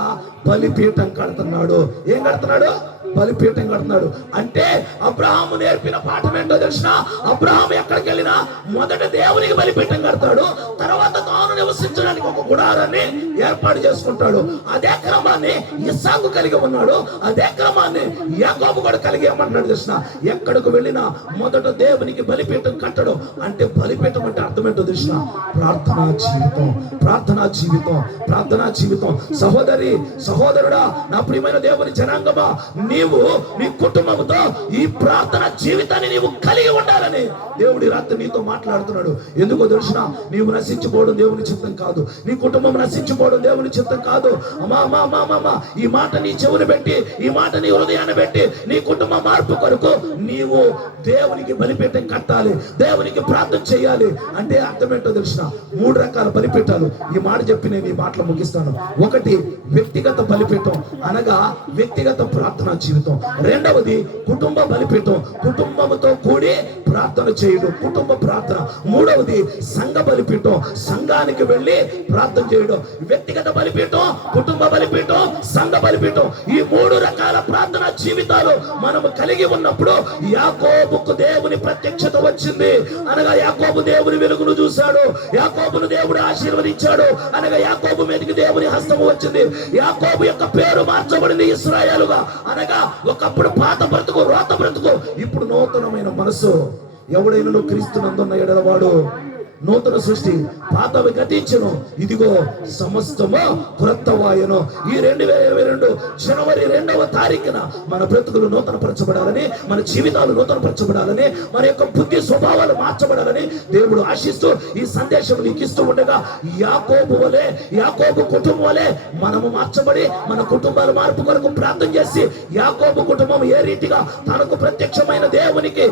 బలిపీఠం కడుతున్నాడు. ఏం కడుతున్నాడు? బలిపీఠం కడుతున్నాడు. అంటే అబ్రహాము నేర్పిన పాఠం ఏంటో తెలిసిన, అబ్రహాము ఎక్కడికి వెళ్ళినా మొదట దేవునికి బలిపీఠం కడతాడు, తర్వాత తాను నివసించడానికి ఒక గుడారాన్ని ఏర్పాటు చేసుకుంటాడు. అదే క్రమాన్ని ఇస్సాకు కలిగి ఉన్నాడు, అదే క్రమాన్ని యాకోబు కూడా కలిగి ఏమంటున్నాడు తెలిసిన, ఎక్కడికి వెళ్ళినా మొదట దేవునికి బలిపీఠం కట్టడం. అంటే బలిపీఠం అంటే అర్థం ఏంటో తెలిసిన, ప్రార్థనా జీవితం, ప్రార్థనా జీవితం, ప్రార్థనా జీవితం. సహోదరి సహోదరుడా, నా ప్రియమైన దేవుని జనాంగమా, నీవు నీ కుటుంబంతో ఈ ప్రార్థన జీవితాన్ని నీవు కలిగి ఉండాలని దేవుడి రాత్రి నీతో మాట్లాడుతున్నాడు. ఎందుకో తెలిసిన, నీవు నశించిపోవడం దేవుని చిత్తం కాదు, నీ కుటుంబం నశించిపోవడం దేవుని చిత్తం కాదు. అమ్మా అమ్మా అమ్మా అమ్మా, ఈ మాట నీ చెవులు పెట్టి, ఈ మాట నీ హృదయాన్ని పెట్టి, నీ కుటుంబ మార్పు కొరకు నీవు దేవునికి బలిపీఠం కట్టాలి, దేవునికి ప్రార్థన చేయాలి. అంటే అర్థం ఏంటో తెలిసిన, 3 రకాల బలిపీఠాలు. ఈ మాట చెప్పి నేను ఈ మాటలు ముగిస్తాను. ఒకటి వ్యక్తిగత బలిపీఠం, అనగా వ్యక్తిగత ప్రార్థనా జీవితం. రెండవది కుటుంబ బలిపీఠం, కుటుంబంతో కూడి ప్రార్థన చేయడం, కుటుంబ ప్రార్థన. మూడవది సంఘ బలిపీఠం, సంఘానికి వెళ్ళి ప్రార్థన చేయడం. వ్యక్తిగత బలిపీఠం, కుటుంబ బలిపీఠం, సంఘ బలిపీఠం, ఈ 3 రకాల ప్రార్థనా జీవితాలు మనము కలిగి ఉన్నప్పుడు యాకోబుకు దేవుని ప్రత్యక్షత వచ్చింది. అనగా యాకోబు దేవుని వెలుగును చూశాడు, యాకోబును దేవుడు ఆశీర్వదించాడు, అనగా యాకోబు మీదకి దేవుని హస్తము వచ్చింది. యాకోబు యొక్క పేరు మార్చబడింది ఇశ్రాయేలుగా. అనగా ఒకప్పుడు పాత బ్రతుకు, రోత బ్రతుకు, ఇప్పుడు నూతనమైన మనసు. ఎవడైనా క్రీస్తునందున్న ఎడలవాడు నూతన సృష్టి, పాతవి గతించును, ఇదిగో సమస్తము క్రొత్తవాయను. ఈ 2022 జనవరి 2వ తారీఖున మన బ్రతుకులు నూతన పరచబడాలని, మన జీవితాలు నూతన పరచబడాలని, మన యొక్క బుద్ధి స్వభావాలు మార్చబడాలని దేవుడు ఆశిస్తూ ఈ సందేశం నీకు ఇస్తూ ఉండగా, యాకోబు వలె, యాకోబు కుటుంబం వలె మనము మార్చబడి మన కుటుంబాల మార్పు కొరకు ప్రార్థన చేసి, యాకోబు కుటుంబం ఏ రీతిగా తనకు ప్రత్యక్షమైన దేవునికి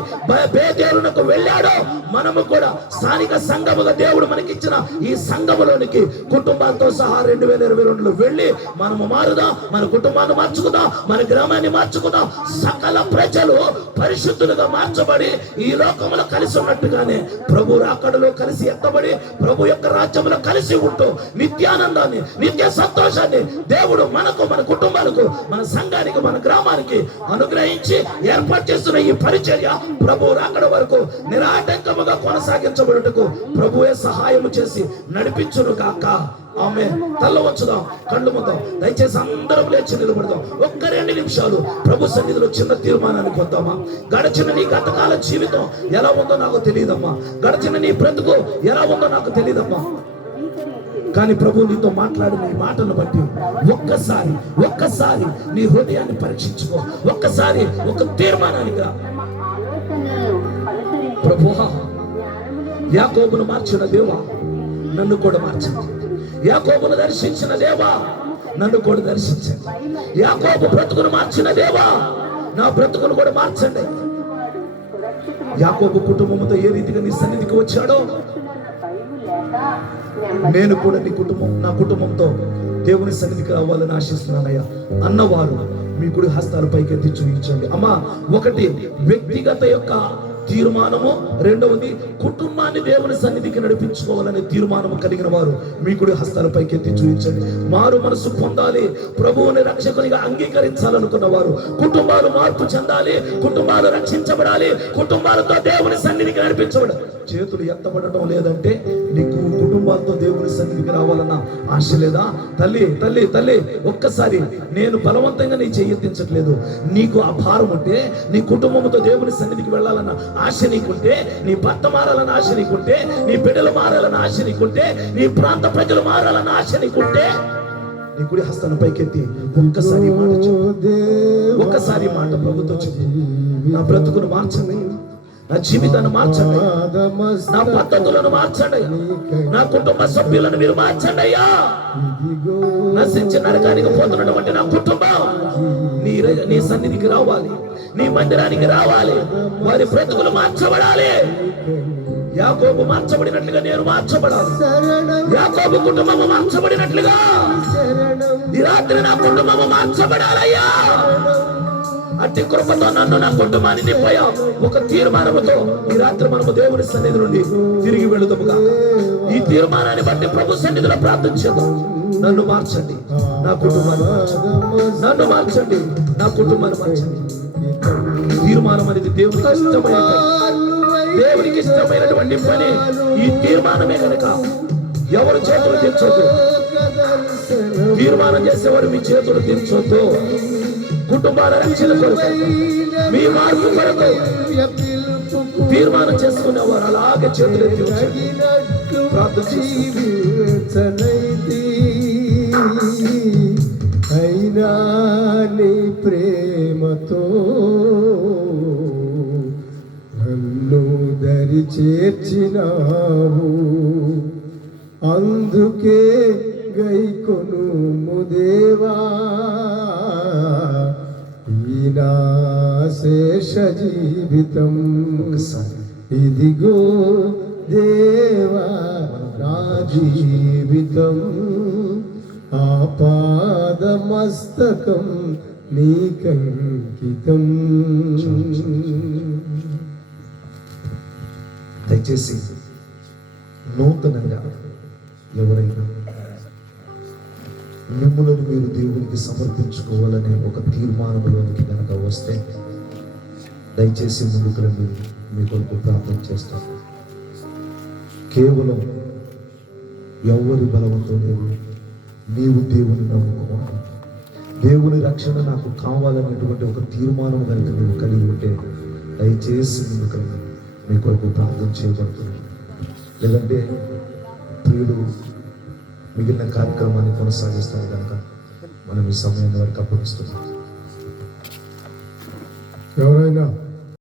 బేతేలునకు వెళ్ళాడో, మనము కూడా స్థానిక సంఘముగా దేవుడు మనకిచ్చిన ఈ సంఘములోనికి కుటుంబాలతో సహా 2022లో వెళ్ళి మనము మారుదాం, మన కుటుంబాన్ని మార్చుకుందాం, మన గ్రామాన్ని మార్చుకుందాం. సకల ప్రజలు పరిశుద్ధులుగా మార్చబడి ఈ లోకంలో కలిసి ఉన్నట్టుగానే ప్రభు రాకడలో కలిసి ఎత్తబడి ప్రభు యొక్క రాజ్యంలో కలిసి ఉంటూ నిత్యానందాన్ని, నిత్య సంతోషాన్ని దేవుడు మనకు, మన కుటుంబాలకు, మన సంఘానికి, మన గ్రామానికి అనుగ్రహించి ఏర్పాటు చేస్తున్న ఈ పరిచర్య ప్రభు రాకడ వరకు నిరాటంకముగా కొనసాగించబడుటకు ప్రభువే సహాయము చేసి నడిపించును కాక. ఆమె తల్ల వచ్చుదాం, కళ్ళు ముద్దాం. దయచేసి అందరం లేచి నిలబడదాం. ఒక్క 2 నిమిషాలు ప్రభు సన్నిధిలో చిన్న తీర్మానానికి వద్దామా. గడిచిన నీ గతకాల జీవితం ఎలా ఉందో నాకు తెలియదమ్మా, గడిచిన నీ బ్రతుకు ఎలా ఉందో నాకు తెలియదమ్మా. కానీ ప్రభు నీతో మాట్లాడిన ఈ మాటను బట్టి ఒక్కసారి నీ హృదయాన్ని పరీక్షించుకో. ఒక్కసారి ఒక తీర్మానానికి రా. ప్రభువా, యాకోబును మార్చిన దేవా నన్ను కూడా మార్చండి. యాకోబును దర్శించిన దేవా నన్ను కూడా దర్శించండి. యాకోబు బ్రతుకును మార్చిన దేవా నా బ్రతుకును కూడా మార్చండి. యాకోబు కుటుంబంతో ఏ రీతిగా నీ సన్నిధికి వచ్చాడో నేను కూడా నా కుటుంబంతో దేవుని సన్నిధికి రావాలని ఆశిస్తున్నానయ్యా అన్నవారు మీ కుడి హస్తాలు పైకెత్తి చూపించండి. అమ్మా, ఒకటి వ్యక్తిగత యొక్క తీర్మానము, రెండవది కుటుంబాన్ని దేవుని సన్నిధికి నడిపించుకోవాలనే తీర్మానము కలిగిన వారు మీ కుడి హస్తాల పైకెత్తి చూపించండి. మారు మనసు పొందాలి, ప్రభువుని రక్షకునిగా అంగీకరించాలనుకున్న వారు, కుటుంబాలు మార్పు చెందాలి, కుటుంబాలు రక్షించబడాలి, కుటుంబాలతో దేవుని సన్నిధికి నడిపించబడాలి. చేతులు ఎత్తబడటం లేదంటే నీకు కుటుంబాలతో దేవుని సన్నిధికి రావాలన్న ఆశ లేదా? తల్లి తల్లి తల్లి, ఒక్కసారి నేను బలవంతంగా నీ చెయ్యెత్తించట్లేదు. నీకు ఆ భారం ఉంటే, నీ కుటుంబంతో దేవుని సన్నిధికి వెళ్ళాలన్న ఆశ నీకుంటే, నీ భర్త మారాలన్న ఆశ నీకుంటే, నీ బిడ్డలు మారాలన్న ఆశ నీకుంటే, నీ ప్రాంత ప్రజలు మారాలన్న ఆశ నీకుంటే నీ కుడి హస్తాన్ని పైకెత్తి ఒక్కసారి మాట చెప్పు. ఒక్కసారి మాట ప్రభుత్వం చెప్పు. నా బ్రతుకును మార్చండి, నా జీవితాన్ని మార్చండి, నా పద్ధతులను మార్చండి, నా కుటుంబ సభ్యులను మీరు మార్చండి అయ్యా. నశించి నరకానికి పోతున్నటువంటి నా కుటుంబం నీ సన్నిధికి రావాలి, నీ మందిరానికి రావాలి, వారి బ్రతుకులు మార్చబడాలి. యాకోబు మార్చబడినట్లుగా నేను మార్చబడాలి, యాకోబు కుటుంబము మార్చబడినట్లుగా ఈ రాత్రి నా కుటుంబము మార్చబడాలయ్యా. అట్టి కృపతో నన్ను, నా కుటుంబాన్ని నింపయ్యా. ఒక తీర్మానముతో ఈ రాత్రి మనము దేవుని సన్నిధి నుండి తిరిగి వెళుదాముగా. ఈ తీర్మానాన్ని బట్టి ప్రభు సన్నిధిలో ప్రార్థించేద్దాం. నన్ను మార్చండి, నా కుటుంబాన్ని మార్చండి, నన్ను మార్చండి, నా కుటుంబాన్ని మార్చండి. తీర్మానం అనేది దేవునికి ఇష్టమైనటువంటి పని. ఈ తీర్మానమే కనుక ఎవరు చేతులు దించొద్దు. తీర్మానం చేసేవారు మీ చేతులు దించొద్దు. కుటుంబాల రక్షణ కొరకు, మీ మార్పు కొరకు తీర్మానం చేసుకునేవారు అలాగే చేతులు ఎత్తి ఉంచండి. ప్రార్థన చేస్తాం. అయినా నీ ప్రేమతో నన్ను దరి చేర్చినావు, అందుకే గైకొనుము దేవా ఈ నా శేష జీవితం. ఇదిగో దేవా నా జీవితం, ఆపాదమస్తకం నీకంకితం. దయచేసి నూతనంగా ఎవరైనా మిమ్మల్ని మీరు దేవునికి సమర్పించుకోవాలనే ఒక తీర్మానంలోనికి కనుక వస్తే దయచేసి ముందుకు రండి, మీ కొరకు ప్రార్థన చేస్తాను. కేవలం ఎవరి బలవంతో నీవు దేవుని నమ్ముకోవాలి. దేవుని రక్షణ నాకు కావాలనేటువంటి ఒక తీర్మానం కనుక నీవు కలిగి ఉంటే దయచేసి ముందుకు రండి, మీ కొరకు ప్రార్థన చేయబడుతుంది. లేదంటే ప్రియుడు మిగిలిన కార్యక్రమాన్ని కొనసాగిస్తాం కనుక మనం ఈ సమయాన్ని వరకు అప్పగిస్తున్నాం. ఎవరైనా